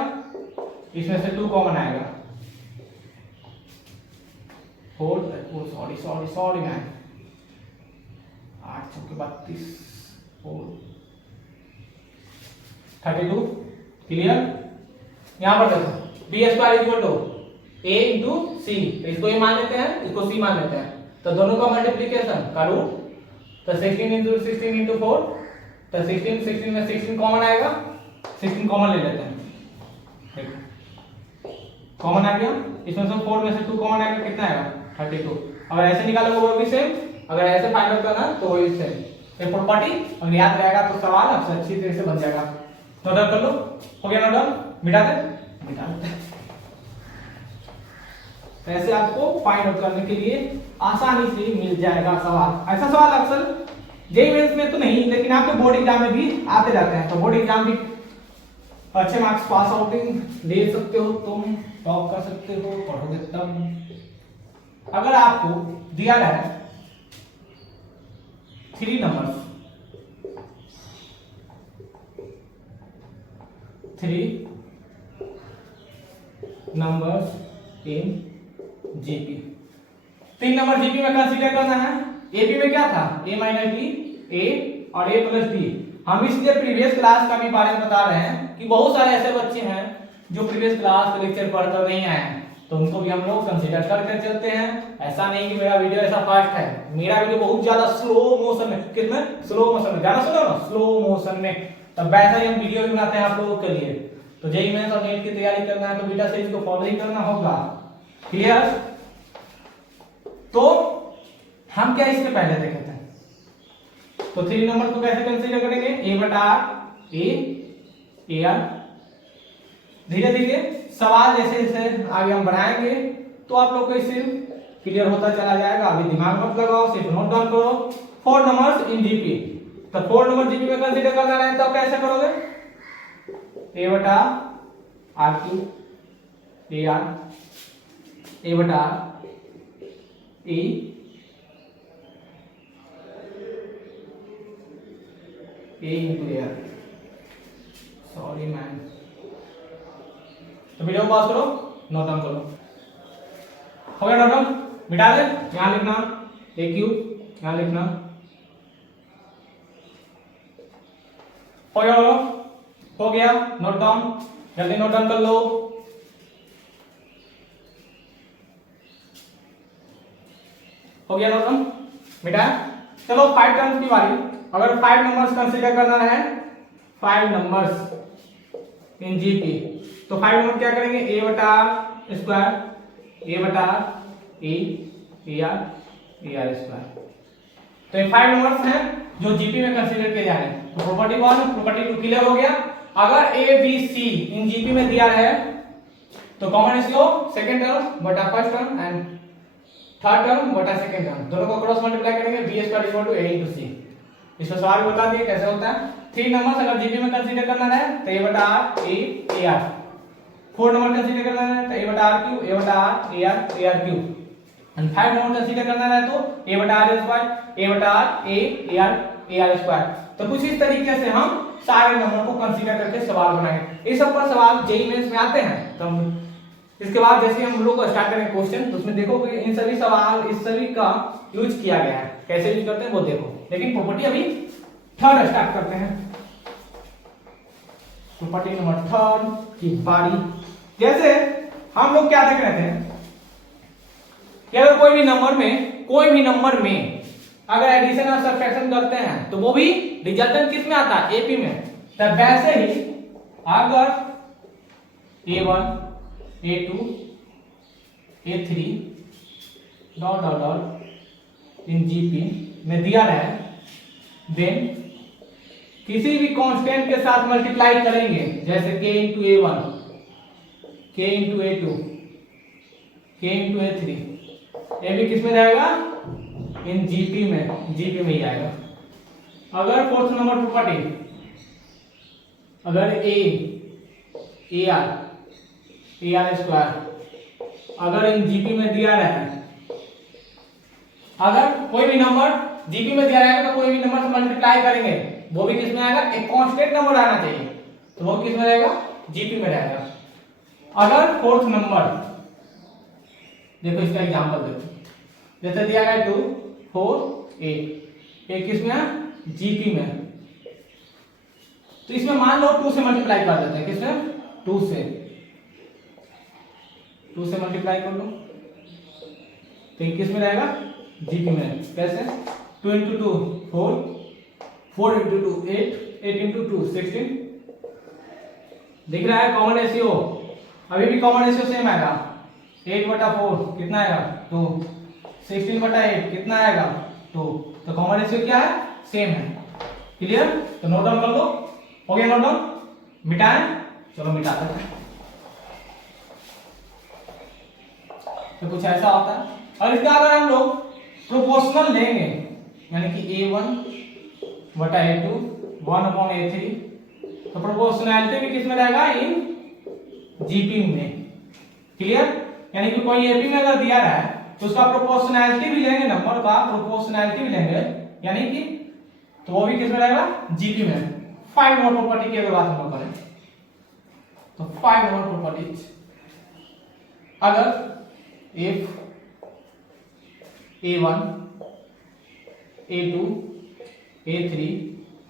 इसमें से 2 कॉमन आएगा, 4 सॉरी मैन 8 चौके 32 32। क्लियर, यहां पर देखो B square equal to A into C, इसको ए मान लेते हैं इसको सी मान लेते हैं, तो दोनों का मल्टीप्लिकेशन करूं तो 16 इंटू 16 इंटू 4, तो 16 में 16 कॉमन आएगा, 16 कॉमन ले लेते हैं, कॉमन आ गया, इसमें से 4 में से 2 कॉमन आएगा, कितना आएगा 32। अगर ऐसे निकालोगे वो भी सेम, अगर ऐसे फाइंड आउट करना तो वही सेम, ये प्रॉपर्टी अगर याद रहेगा तो सवाल आपसे अच्छी तरह से बन जाएगा। नोट डाउन कर लो, हो गया नोट डाउन, मिटा दे। तो ऐसे आपको फाइंड आउट करने के लिए आसानी से मिल जाएगा सवाल। ऐसा सवाल अक्सर जेईई मेंस में तो नहीं, लेकिन आपके बोर्ड एग्जाम में भी आते रहते हैं, तो बोर्ड एग्जाम भी अच्छे मार्क्स पास आउटिंग ले सकते हो, तुम टॉप कर सकते हो, पढ़ोगे तब। अगर आपको दिया है 3 numbers, 3 numbers in GP, 3 number GP में कंसीडर करना है। एपी में क्या था a माइनस बी, ए और a प्लस बी। हम इसलिए प्रीवियस क्लास का भी बारे में बता रहे हैं कि बहुत सारे ऐसे बच्चे हैं जो प्रीवियस क्लास का लेक्चर पढ़कर नहीं आए हैं, तो उनको भी हम लोग कंसीडर करके चलते हैं। ऐसा नहीं कि मेरा वीडियो ऐसा फास्ट है, मेरा वीडियो बहुत ज्यादा स्लो मोशन में, कितना स्लो मोशन में, गाना सुनो ना स्लो मोशन में, तब वैसा ही हम वीडियो भी बनाते हैं आप लोगों के लिए। तो जेईई मेंस और नीट की तैयारी करना है तो बीटा सीरीज को फॉलो ही करना होगा। क्लियर, तो हम क्या इसके पहले देखे थे, तो 3 नंबर को कैसे कंसीडर करेंगे, ए बटा ए आर। धीरे धीरे सवाल जैसे जैसे आगे हम बढ़ाएंगे तो आप लोग को इससे क्लियर होता चला जाएगा। अभी दिमाग मत लगाओ, सिर्फ नोट डाउन करो। 4 नंबर्स इन जीपी, तो 4 नंबर जीपी में कंसीडर करना है तो कैसे करोगे, ए बटा आर क्यूब ए आर, ए बटा A into A R, sorry man. तो वीडियो पास करो, नोट डाउन करो, हो गया नोट डाउन, मिटा दे, यहां लिखना ए क्यूब, यहां लिखना हो गया नोट डाउन, जल्दी नोट डाउन कर लो। हो गया नोट डाउन बेटा। चलो 5 टर्म्स की बारी। अगर 5 नंबर्स कंसीडर करना है, 5 नंबर्स इन जीपी, तो 5 नंबर क्या करेंगे, a बटा स्क्वायर, a बटा e ar स्क्वायर। तो ये 5 नंबर्स हैं जो जीपी में कंसीडर किए जा रहे हैं। तो प्रॉपर्टी 1 प्रॉपर्टी 2 क्लियर हो गया। अगर A B C in GP में दिया है तो कॉमन रेशियो सेकंड टर्म बटा first term and third term बटा सेकंड टर्म, दोनों को क्रॉस मल्टीप्लाई करेंगे, b square equal to a into c। इसमें सवाल बता दिए कैसे होता है। 3 नंबर्स अगर जीपी में कंसीडर करना है तो a बटा r a ar। 4 number consider करना है तो a बटा r क्यूब a बटा r a r cube. And 5 number consider करना है तो a बटा r स्क्वायर a बटा r a r स्क्वायर। तो कुछ इस तरीके से हम सारे नंबर को कंसीडर करके सवाल बनाएंगे। इस सब पर सवाल जेईई मेंस में आते हैं। तो इसके बाद जैसे हम लोग स्टार्ट करेंगे क्वेश्चन, तो उसमें देखो कि इन सभी सवाल इस सभी का यूज किया गया है, कैसे यूज करते हैं वो देखो। लेकिन प्रॉपर्टी अभी थर्ड स्टार्ट करते हैं। प्रॉपर्टी नंबर थर्ड की बारी। जैसे हम लोग क्या देख रहे थे कि अगर कोई भी नंबर में अगर एडिशन और सब्ट्रैक्शन करते हैं तो वो भी रिजल्टेंट किस में आता है, एपी में। तब वैसे ही अगर a1 a2 a3 dot dot dot in GP में दिया है, देन किसी भी कांस्टेंट के साथ मल्टीप्लाई करेंगे, जैसे k into a1 k into a2 k into a3, ये भी किस में रहेगा, इन जीपी में ही आएगा। अगर फोर्थ नंबर प्रॉपर्टी, अगर a ar स्क्वायर अगर इन जीपी में दिया रहा है, अगर कोई भी नंबर जीपी में दिया रहेगा तो कोई भी नंबर से मल्टीप्लाई करेंगे, वो भी किस में आएगा, एक कांस्टेंट नंबर आना चाहिए, तो वो किस में रहेगा, जीपी में रहेगा। अगर फोर्थ नंबर, देखो इसका एग्जांपल देखो, जैसे दिया गया 2 4 8, एक किस में है, जीपी में। तो इसमें मान लो 2 से मल्टीप्लाई कर देते हैं, किसमें, 2 से मल्टीप्लाई कर लो, तो ये किस में रहेगा, जीपी में। कैसे, 2 इंटू 2 4, 4 इंटू 2 8, 8 इंटू 2 16। दिख रहा है कॉमन रेशियो, अभी भी कॉमन रेशियो सेम आएगा, 8 बटा 4 कितना आएगा, 2, 16 बटा 8 कितना आएगा, 2। तो कॉमन रेशियो क्या है, सेम है। क्लियर, तो नोट डाउन कर लो। हो गया नोट डाउन, मिटाएं, चलो मिटाते हैं। तो कुछ ऐसा होता है। और इसका अगर हम लोग प्रोपोर्शनल लेंगे, यानी कि a1 बटा a2 1/a3, तो प्रोपोर्शनैलिटी भी किसमें रहेगा, इन जीपी में। क्लियर, यानी कि कोई एपी में अगर दिया रहा है तो उसका प्रोपोर्शनैलिटी भी लेंगे, नंबर का प्रोपोर्शनैलिटी भी लेंगे, यानी कि तो वो भी किसमें रहेगा, जीपी में। 5 नंबर प्रॉपर्टी की अगर बात हम करें तो 5 नंबर प्रॉपर्टीज, अगर if a1 a2 a3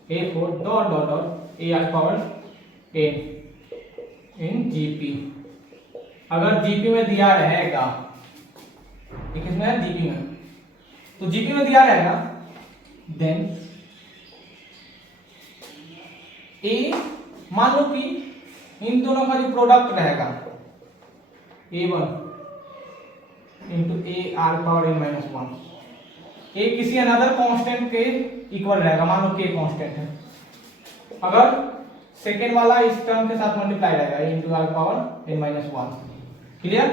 a4 dot dot dot ar power n in GP, अगर जीपी में दिया रहेगा, ये किसमें है, जीपी में, तो जीपी में दिया रहेगा, देन ए, मान लो कि इन दोनों का जो प्रोडक्ट रहेगा a1 into A are power n minus 1, ए किसी अनदर कांस्टेंट के इक्वल रहेगा, मान लो k कांस्टेंट है, अगर सेकेंड वाला इस टर्म के साथ मल्टीप्लाई रहेगा, a into r power n minus 1। Clear,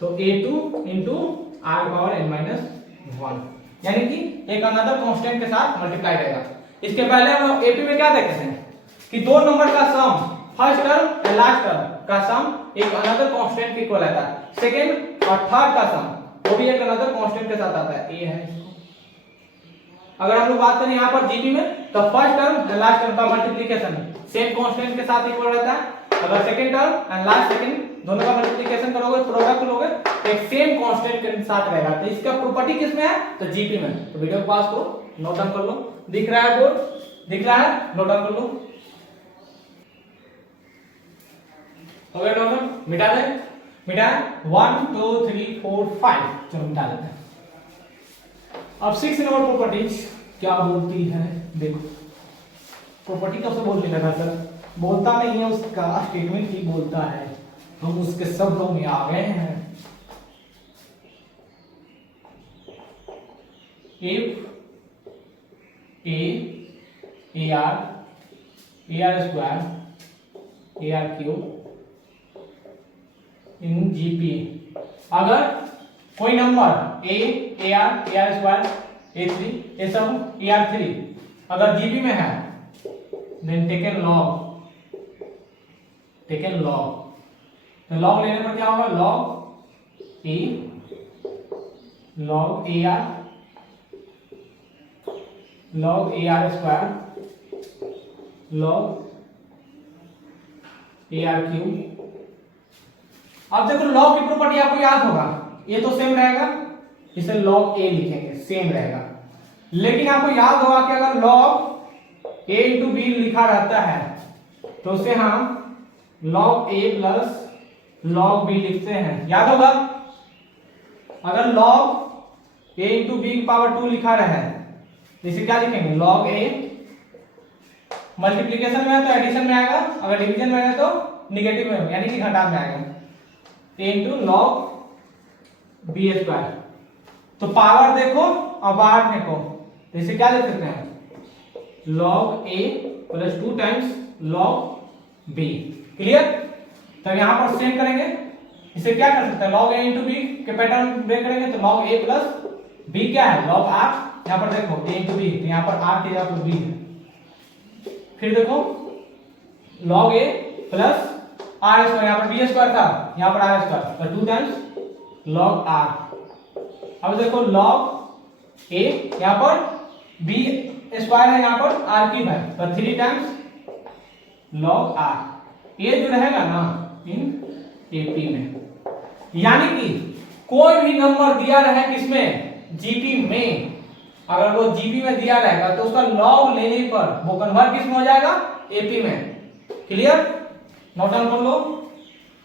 तो a2 into r power n minus 1, यानी कि एक अनदर कांस्टेंट के साथ मल्टीप्लाई रहेगा। इसके पहले हम एपी में क्या देखते हैं कि दो नंबर का सम, फर्स्ट टर्म और लास्ट टर्म का सम एक अनदर कांस्टेंट के इक्वल आता है, सेकंड और थर्ड का सम वो भी एक अनदर कांस्टेंट के साथ आता है, ये है इसको। अगर हम लोग बात करें यहाँ पर जीपी में, तो फर्स्ट टर्म और लास्ट टर्म का मल्टीप्लिकेशन सेम कांस्टेंट के साथ इक्वल रहता है। अगर second term and last second दोनों का मल्टीप्लिकेशन करोगे, प्रोडक्ट लोगे, तो एक सेम कांस्टेंट के साथ रहेगा। तो इसका प्रॉपर्टी किसमें है, तो जीपी में। तो वीडियो को पास करो, नोट डाउन कर लो, दिख रहा है बोर्ड, दिख रहा है, नोट डाउन कर लो। हो गया टोटल, मिटा दे, मिटा 1 2 3 4 5, चलो मिटा देते हैं। अब 6 नंबर प्रॉपर्टीज क्या बोलती है, देखो प्रॉपर्टी कब से बोलने लगा सर, बोलता नहीं है, उसका स्टेटमेंट ही बोलता है, हम उसके शब्दों में आ गए हैं। If a r square r cube in GP, अगर कोई number A r square A3 ये सब AR3 अगर जीपी में है, देन टेकन लॉग, तो लॉग लेने पर क्या होगा, log A log AR square log AR cube. अब देखो लॉग की प्रॉपर्टी आपको याद होगा, ये तो सेम रहेगा, इसे लॉग ए लिखेंगे, सेम रहेगा। लेकिन आपको याद होगा कि अगर लॉग ए इंटू बी लिखा रहता है तो उसे हम लॉग ए प्लस लॉग बी लिखते हैं, याद होगा। अगर लॉग ए इंटू बी की पावर 2 लिखा रहा है, इसे क्या लिखेंगे, लॉग ए, मल्टीप्लीकेशन में है तो एडिशन में आएगा, अगर डिवीजन में है तो निगेटिव में, यानी कि घटाव में आएगा, ए इंटू लॉग बी स्क्वायर। तो पावर देखो और बाहर फेंको, तो इसे क्या लिख सकते हैं, लॉग ए plus 2 times log B, clear. तो यहां पर सेम करेंगे, इसे क्या कर सकते हैं, लॉग ए इंटू बी के पैटर्न ब्रेक करेंगे, तो लॉग ए प्लस बी क्या है, लॉग आर, यहां पर देखो ए इंटू बी, तो यहां पर आर की जगह पर बी है। फिर देखो लॉग ए प्लस आर स्क्वायर, यहां पर बी स्क्वायर था, यहां पर आर स्क्वायर, तो 2 टाइम्स लॉग आर। अब देखो लॉग ए, यहां पर बी स्क्वायर है, यहां पर आर क्यूब है, तो 3 टाइम्स लॉग आर। ये जो रहेगा ना इन एपी में, यानी कि कोई भी नंबर दिया रहे किसमें, जीपी में, अगर वो जीपी में दिया रहेगा तो उसका लॉग लेने पर वो कन्वर्ट किस में हो जाएगा, एपी में, क्लियर। नोट डाउन कर लो,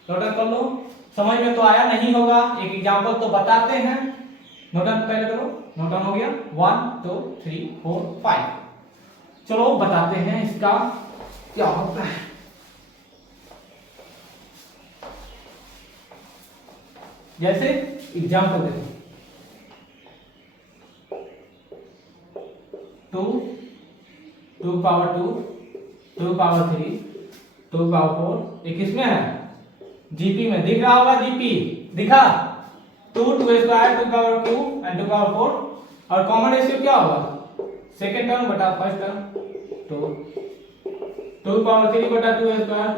नोट डाउन कर लो, समझ में तो आया नहीं होगा, एक एग्जांपल तो बताते हैं, नोट डाउन पहले करो, नोट डाउन हो गया 1 2 3 4 5, चलो बताते हैं इसका क्या होता है। जैसे एग्जांपल देखो, 2 पावर 2 2 पावर 3 2 पावर 4, ये किसमें है, जीपी में, दिख रहा होगा, जीपी दिखा, 2 square 2 power cube and 2 power 4, और कॉमन रेशियो क्या होगा, सेकंड टर्म बटा फर्स्ट टर्म, 2 पावर 3 बटा 2 स्क्वायर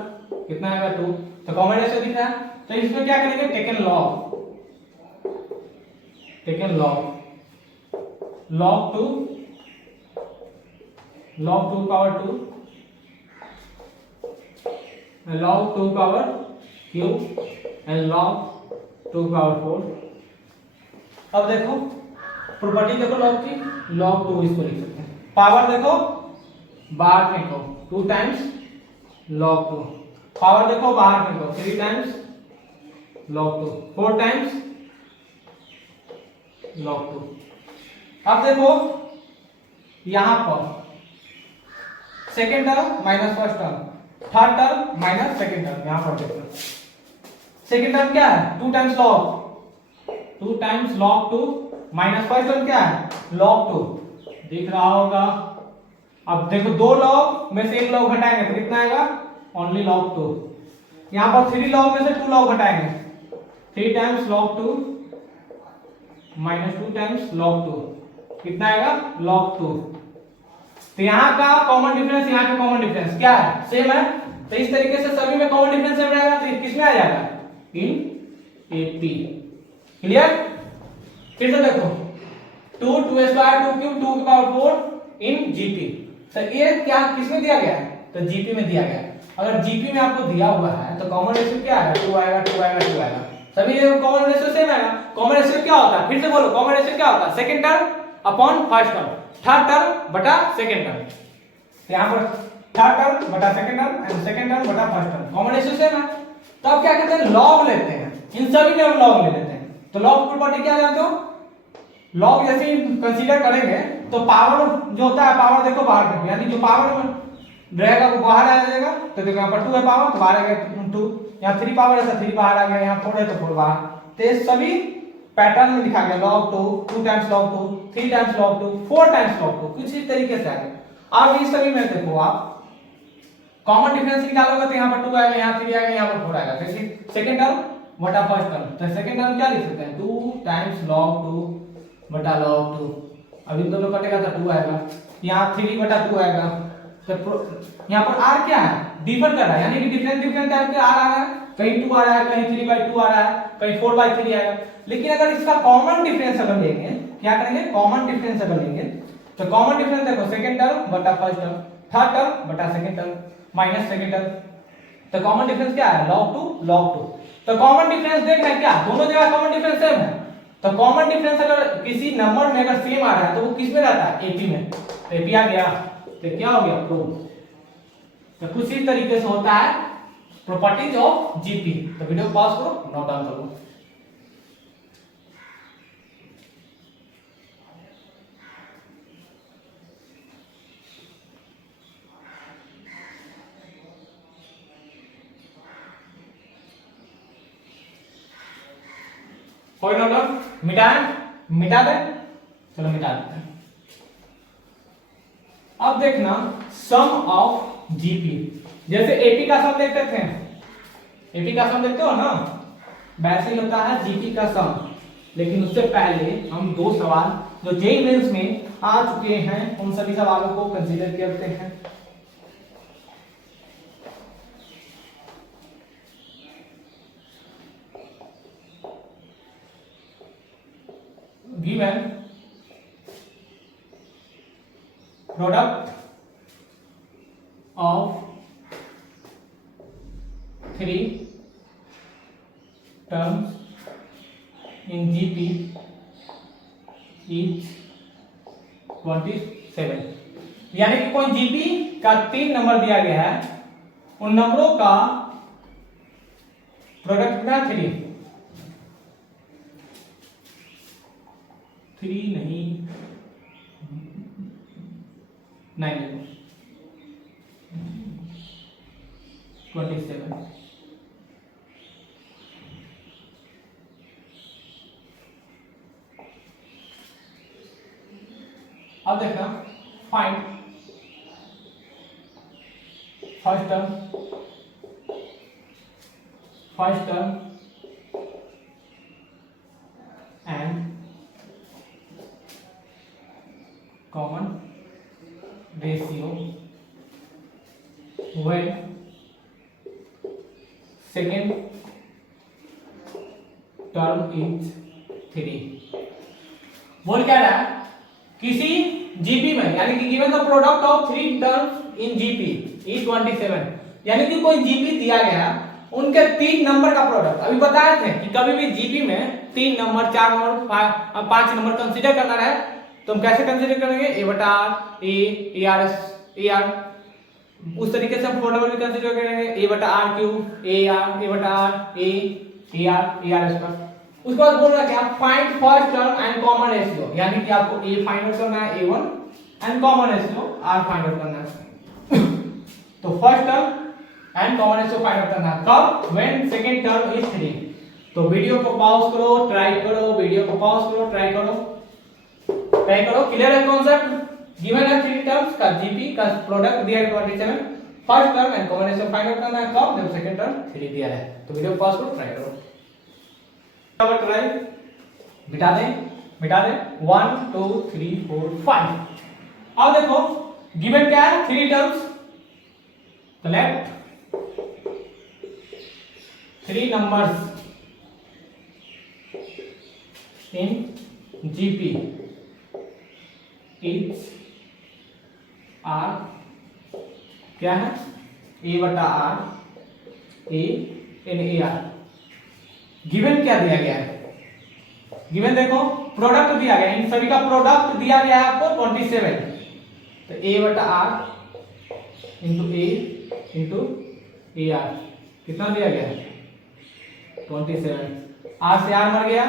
कितना आएगा 2, तो कॉमन रेशियो दिख रहा है। तो इसमें क्या करेंगे, taken log log 2 power 2 log 2 power cube and log 2 power 4। अब देखो प्रॉपर्टी देखो लॉग की, log 2 इसको लिख सकते हैं, पावर देखो बाहर फेंको, 2 टाइम्स log 2, पावर देखो बाहर फेंको, 3 टाइम्स log 2, 4 टाइम्स log 2। अब देखो यहां पर second term minus first term, third term minus second term, यहां पर देखो सेकेंड टर्म क्या है, 2 times log 2 minus first term क्या है, log 2, दिख रहा होगा। अब देखो 2 लॉग में से 1 लॉग घटाएंगे तो कितना आएगा, ओनली log 2, यहां पर 3 लॉग में से 2 लॉग घटाएंगे, 3 times log 2 minus 2 times log 2, कितना आएगा, log 2। तो यहाँ का कॉमन डिफरेंस, यहाँ का कॉमन डिफरेंस क्या है, सेम है, तो इस तरीके से सभी में कॉमन डिफरेंस सेम रहेगा, तो किस में आ जाएगा, इन एपी, क्लियर। फिर से देखो 2 स्क्वायर 2 क्यूब 2 की पावर 4 इन जीपी, तो ये क्या किसमें दिया गया है, तो जीपी में दिया गया है। अगर जीपी में आपको दिया हुआ है तो कॉमन रेशियो क्या आएगा, 2 आएगा 2 आएगा 2 आएगा, सभी जगह कॉमन रेशियो सेम आएगा। कॉमन रेशियो क्या होता है, फिर से बोलो, कॉमन रेशियो क्या होता है, second term upon first term, third term बटा सेकंड टर्म, तो यहां पर थर्ड टर्म बटा second term and second term बटा first term, common ratio same है, तो अब क्या करते हैं, लॉग लेते हैं, इन सभी में हम लॉग ले लेते हैं। तो लॉग प्रॉपर्टी क्या जानते हो, लॉग जैसे ही कंसीडर करेंगे तो पावर जो होता है, पावर देखो बाहर में, यानी जो पावर रहेगा वो बाहर आ जाएगा। तो देखो यहाँ पर 2 है पावर, तो बाहर आ गया 2, यहाँ 3 पावर है तो 3 बाहर आ गया, यहाँ 4 है तो 4 बाहर। तो ये सभी पैटर्न में लिखा गया log 2, 2 times log 2, 3 times log 2, 4 times log 2, कुछ इस तरीके से आ गया। अब इस सभी में देखो आप कॉमन डिफरेंस निकालोगे तो यहाँ पर 2 आएगा, यहाँ 3 आएगा, यहाँ पर 4 आएगा। तो सेकंड टर्म बटा फर्स्ट टर्म, तो सेकंड टर्म क्या लिख सकते हैं, 2 टाइम्स log 2 बटा log 2। अब इन दोनों कटेगा तो 2 आएगा, यहाँ 3 बटा 2 आएगा। तो यहाँ पर r क्या है, डिफर कर रहा है, यानी कि डिफरेंट डिफरेंट टाइप के r आ रहा है, कहीं 2 आ रहा है, कहीं 3/2 आ रहा है, कहीं 4/3 आएगा। लेकिन अगर इसका कॉमन डिफरेंस अगर लेंगे, क्या करेंगे, कॉमन डिफरेंस अगर लेंगे तो कॉमन डिफरेंस देखो सेकंड टर्म बटा फर्स्ट टर्म, थर्ड टर्म बटा second term minus second term. तो कॉमन डिफरेंस क्या है, log 2 log 2। तो कॉमन डिफरेंस देखना है क्या, दोनों जगह कॉमन डिफरेंस सेम है। तो कॉमन डिफरेंस अगर किसी नंबर में अगर सेम आ रहा है तो वो किस में रहता है, एपी में। तो एपी आ गया, तो क्या हो गया, प्रूव। तो कुछ इस तरीके से होता है प्रॉपर्टीज ऑफ जीपी। तो वीडियो को पॉज करो, नोट डाउन करो। कोई नोट मिटा दे, चलो मिटा देते हैं। अब देखना सम ऑफ जीपी, जैसे एपी का सम देखते थे, एपी का सम देखते हो ना, वैसे ही होता है जीपी का सम। लेकिन उससे पहले हम 2 सवाल जो जेईई मेंस में आ चुके हैं उन सभी सवालों को कंसीडर करते हैं। Given product of 3 terms in GP is 27, यानी कि कोई जीपी का 3 नंबर दिया गया है, उन नंबरों का प्रोडक्ट कितना, 3 नहीं 9 27। अब देखना find first term and common ratio when second term is 3। बोल क्या रहा है, किसी जीपी में, यानी कि given the product of 3 terms in GP is 27, यानी कि कोई जीपी दिया गया, उनके 3 नंबर का प्रोडक्ट। अभी बताए थे कि कभी भी जीपी में 3 नंबर, 4 नंबर, 5 नंबर कंसीडर करना रहे तो हम कैसे कंसीडर करेंगे, ए बटा r, a r s, a r. उस तरीके से हम 4 नंबर भी कंसीडर करेंगे, ए बटा आर क्यूब, ए आर, ए बटा r, a are, a r square. उसके बाद बोल रहा है क्या, find first term and common ratio, यानी कि आपको ए फाइंड आउट करना है, a1, and common ratio r find out करना है। तो first term and common ratio find out करना है कब, व्हेन सेकंड टर्म इज 3। तो वीडियो को पॉज करो, ट्राई करो, वीडियो को पॉज करो, ट्राई करो, क्लियर है कॉन्सेप्ट। गिवन है 3 टर्म्स का जीपी का प्रोडक्ट दिया है 27, first term and common ratio find out करना है कब, जब सेकंड टर्म 3 दिया है। तो वीडियो को पॉज करो, ट्राई करो, ट्राई मिटा दे 1 2 3 4 5। अब देखो गिवन क्या है, 3 टर्म्स, तो left 3 numbers in GP is r, क्या है, ए बटा r, a n a r. Given क्या दिया गया है, गिवन देखो प्रोडक्ट दिया गया, इन सभी का प्रोडक्ट दिया गया है आपको 27। तो ए बटा आर इंटू ए आर कितना दिया गया है 27, आर से आर मर गया,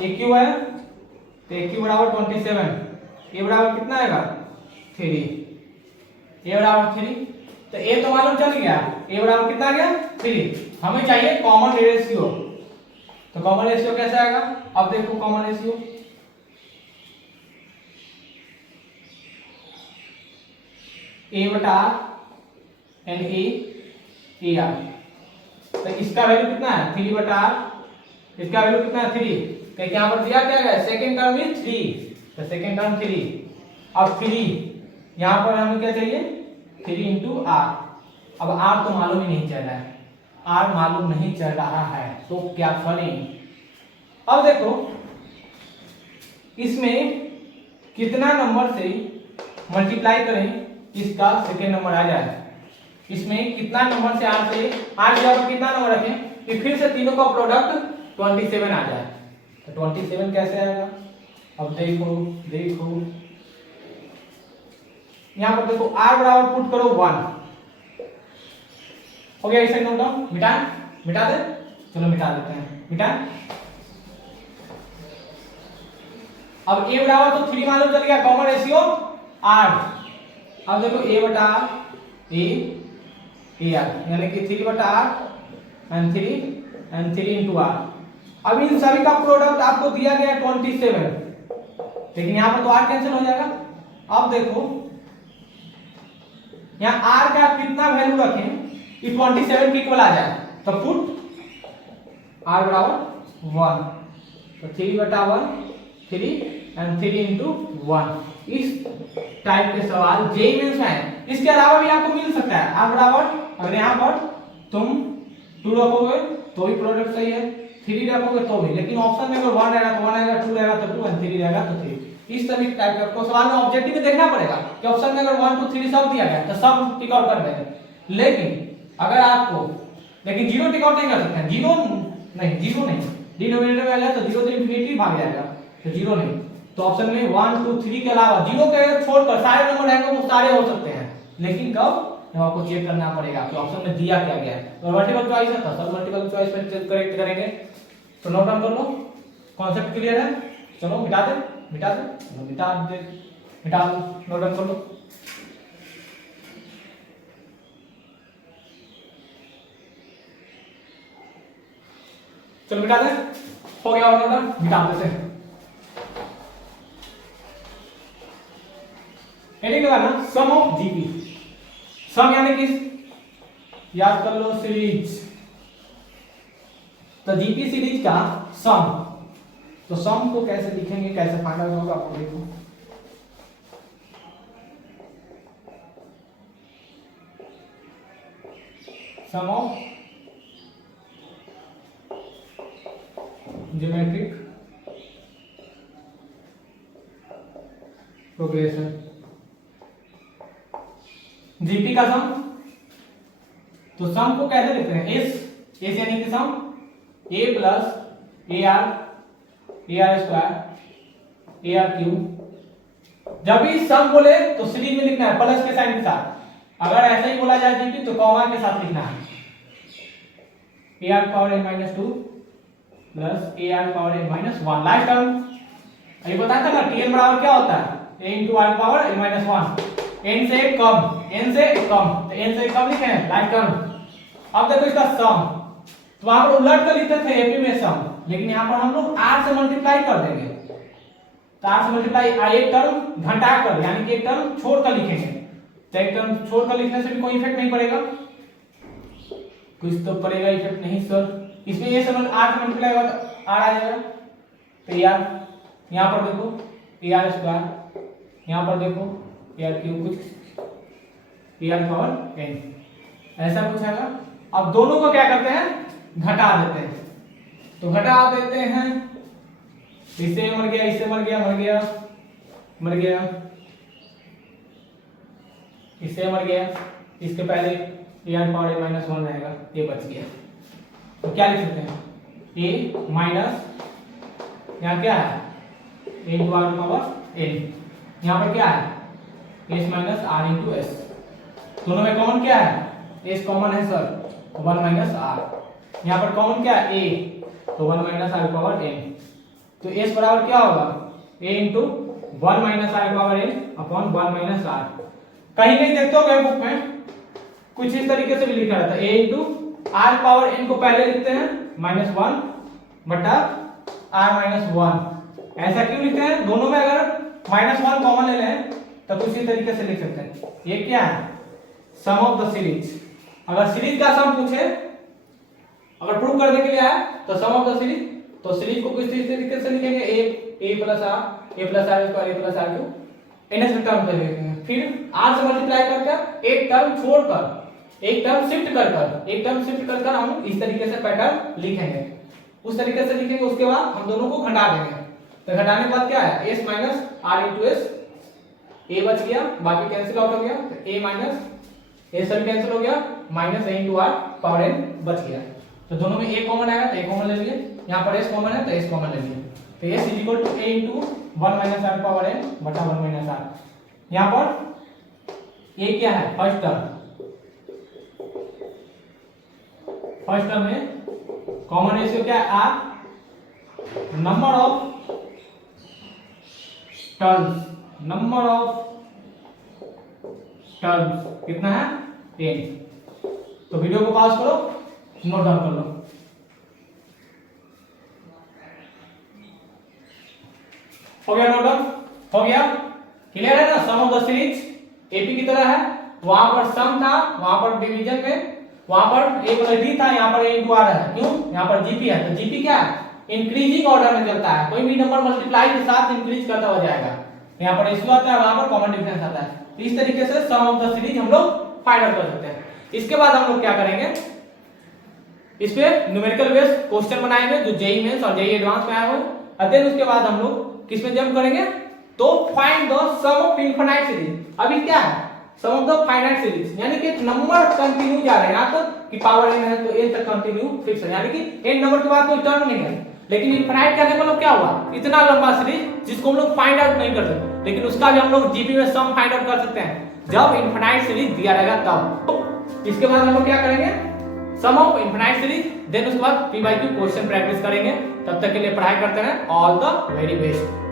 ए क्यू है तो ए क्यू बराबर 27, ए बराबर कितना आएगा 3, ए बराबर 3, तो ए तो मालूम चल गया, ए बराबर कितना आ गया 3, हमें चाहिए कॉमन रेशियो, तो कॉमन रेशियो कैसे आएगा, अब देखो कॉमन रेशियो ए बटा आर एंड ए आर, तो इसका वैल्यू कितना है 3 बटा आर, इसका वैल्यू कितना है 3, क्योंकि यहाँ पर दिया क्या है सेकेंड टर्म में 3, तो सेकेंड टर्म 3, अब 3 यहाँ पर हमें क्या चाहिए 3 इंटू आर, अब आर तो मालूम ही नहीं चल रहा है, आर मालूम नहीं चल रहा है तो क्या करें, अब देखो इसमें कितना नंबर से मल्टीप्लाई करें इसका सेकेंड नंबर आ जाए, इसमें कितना नंबर से आर की जगह पर कितना नंबर रखें कि फिर से तीनों का प्रोडक्ट 27 आ जाए, तो 27 कैसे आएगा, अब देखो यहां पर देखो r बराबर पुट करो 1, हो गया इसे नोट डाउन, मिटा दे, चलो मिटा देते हैं, मिटा, अब a बराबर तो 3 मालूम चल गया, कॉमन रेशियो r, अब देखो a बटा ए आर यानी कि 3 बटा आर एंड 3 इंटू आर, अब इन सभी का प्रोडक्ट आपको दिया गया 27, लेकिन यहाँ पर तो आर कैंसिल हो जाएगा, अब देखो यहाँ आर का कितना वैल्यू रखें कि 27 के इक्वल आ जाए, तो पुट आर बराबर 1, तो 3 बटा 1 3 एंड 3 इंटू 1, इस टाइप के सवाल जेईई मेंस में है, इसके अलावा भी आपको मिल सकता है, आर बराबर अगर यहाँ पर तुम 2 रखोगे तो भी प्रोडक्ट सही है, 3 रखोगे तो भी, लेकिन ऑप्शन में अगर 1 रहेगा तो 1 आएगा, 2 रहेगा तो 2 एंड 3 रहेगा तो 3, इस तरह टाइप का आपको सवाल में ऑब्जेक्टिव में देखना पड़ेगा कि ऑप्शन में अगर 1 2 3 सब दिया गया तो सब टिक आउट कर देंगे, लेकिन अगर आपको लेकिन जीरो टिक आउट नहीं कर सकते हैं, जीरो नहीं डिनोमिनेटर में आ जाए तो 0 से इंफिनिटी भाग जाएगा, तो जीरो नहीं, तो ऑप्शन में 1 2 3 के अलावा जीरो के छोड़कर सारे नंबर रहेंगे वो सारे हो सकते हैं, लेकिन कब जब आपको चेक करना पड़ेगा कि ऑप्शन में दिया क्या गया है, तो मल्टीपल चॉइस है तो सब मल्टीपल चॉइस में करेक्ट करेंगे, तो नोट डाउन कर लो, कॉन्सेप्ट क्लियर है, चलो मिटा दो, नोट डाउन कर लो, चलो मिटा दे, हो गया और नोट डाउन, मिटा देते हैं, हेडिंग लगाना सम ऑफ जीपी, सम यानी कि याद कर लो सीरीज, तो जीपी सीरीज का सम, तो सम को कैसे लिखेंगे कैसे फाइंड आउट होगा आपको देखो, सम ऑफ ज्योमेट्रिक प्रोग्रेशन, जीपी का सम, तो सम को कैसे लिखते हैं एस यानी कि सम a plus A r square A R cube, जब भी सम बोले तो सीरीज में लिखना है प्लस के साइन के साथ, अगर ऐसे ही बोला जाए जीपी तो कॉमा के साथ लिखना है, A R power n minus 2 plus A R power n minus 1, last term ये बताया था ना tn बराबर क्या होता है a into r power n minus 1, n से कम, तो n से कम लिखे हैं लास्ट टर्म, अब देखो इसका सम, तो वहां पर उलट कर लिखते थे एपी में सम, लेकिन यहाँ पर हम लोग r से मल्टीप्लाई कर देंगे, तो r से मल्टीप्लाई एक टर्म घटा कर यानी कि एक टर्म छोड़ कर लिखेंगे, तो एक टर्म छोड़ कर लिखने से भी कोई इफेक्ट नहीं पड़ेगा, कुछ तो पड़ेगा इफेक्ट नहीं सर, इसमें ये समझ r से मल्टीप्लाई होगा तो r आ जाएगा, तो यार यहाँ पर देखो ए आर स्क्वायर, यहाँ पर देखो ए आर क्यूब, कुछ ए आर पावर n, ऐसा कुछ आएगा, अब दोनों को क्या करते हैं घटा देते हैं, तो घटा देते हैं, इससे मर गया, इससे मर गया, इससे मर गया, इसके पहले A R power n minus 1 रहेगा, ये बच गया, तो क्या लिख सकते हैं a माइनस यहाँ क्या है a into r power n, यहाँ पर क्या है s minus r into s, दोनों में कॉमन क्या है s कॉमन है सर, 1 माइनस आर, यहाँ पर कॉमन क्या है a, तो 1 माइनस r पावर n, तो s बराबर क्या होगा a into 1 minus r power n upon 1 minus r। कहीं कहीं देखते हो गए बुक में कुछ इस तरीके से भी लिखा रहता है a into r power n को पहले लिखते हैं माइनस 1 बटा r माइनस 1। ऐसा क्यों लिखते हैं? दोनों में अगर माइनस 1 कॉमन ले लें तो कुछ इस तरीके से लिख सकते हैं। ये क्या है? Sum of the series. अगर सीरीज का सम पूछे, अगर प्रूव करने के लिए आए तो सम ऑफ द सीरीज, तो सीरीज को किस तरीके से लिखेंगे? a plus r square a plus r cube n से टर्म पे लिखेंगे, फिर r से मल्टीप्लाई करके एक टर्म छोड़कर एक टर्म शिफ्ट कर हम इस तरीके से पैटर्न लिखेंगे, उस तरीके से लिखेंगे। उसके बाद हम दोनों को घटा देंगे, तो घटाने के बाद क्या है? s minus r into S, a बच गया, बाकी कैंसिल आउट हो गया, तो a माइनस a सभी कैंसिल हो गया, minus a into r power n बच गया। तो दोनों में a कॉमन आएगा तो a कॉमन ले लिए, यहाँ पर s कॉमन है तो s कॉमन ले लिए, तो s is equal to a into 1 minus r power n बटा 1 माइनस r। यहाँ पर a क्या है? फर्स्ट टर्म में कॉमन रेशियो क्या है? r, नंबर ऑफ टर्म्स कितना है? n। तो वीडियो को पॉज करो, नोट डाउन कर लो। हो गया नोट डाउन? हो गया? क्लियर है ना? सम ऑफ द सीरीज एपी की तरह है, वहां पर सम था, वहां पर डिवीजन में वहां पर a प्लस d था, यहाँ पर a इंटू r है। क्यों? यहाँ पर जीपी है, तो जीपी क्या है? इंक्रीजिंग ऑर्डर में चलता है, कोई भी नंबर मल्टीप्लाई के साथ इंक्रीज करता हुआ जाएगा। यहाँ पर रेशियो आता है, वहां पर कॉमन डिफरेंस आता है। तो इस तरीके से सम ऑफ द सीरीज हम लोग फाइंड आउट कर सकते हैं। इसके बाद हम लोग क्या करेंगे? इस पे न्यूमेरिकल बेस्ड क्वेश्चन बनाएंगे जो जेईई मेंस और जेईई एडवांस में आए हुए, और देन उसके बाद हम लोग किस में जंप करेंगे? तो find the sum of infinite series. अभी क्या है? Sum of the finite series, यानी कि नंबर कंटिन्यू जा रहा है, यहाँ तक कि पावर n है तो n तक कंटिन्यू फिक्स है, यानी कि n नंबर के बाद कोई टर्म नहीं है। लेकिन इनफिनाइट कहने का मतलब क्या हुआ? इतना लंबा सीरीज जिसको हम लोग फाइंड आउट नहीं कर सकते, लेकिन उसका भी हम लोग जीपी में सम फाइंड आउट कर सकते हैं जब इनफिनाइट सीरीज दिया रहेगा तब। तो इसके बाद हम लोग क्या करेंगे? सम ऑफ इनफिनाइट सीरीज, देन उसके बाद p/q क्वेश्चन प्रैक्टिस करेंगे। तब तक के लिए पढ़ाई करते रहें। All the very best.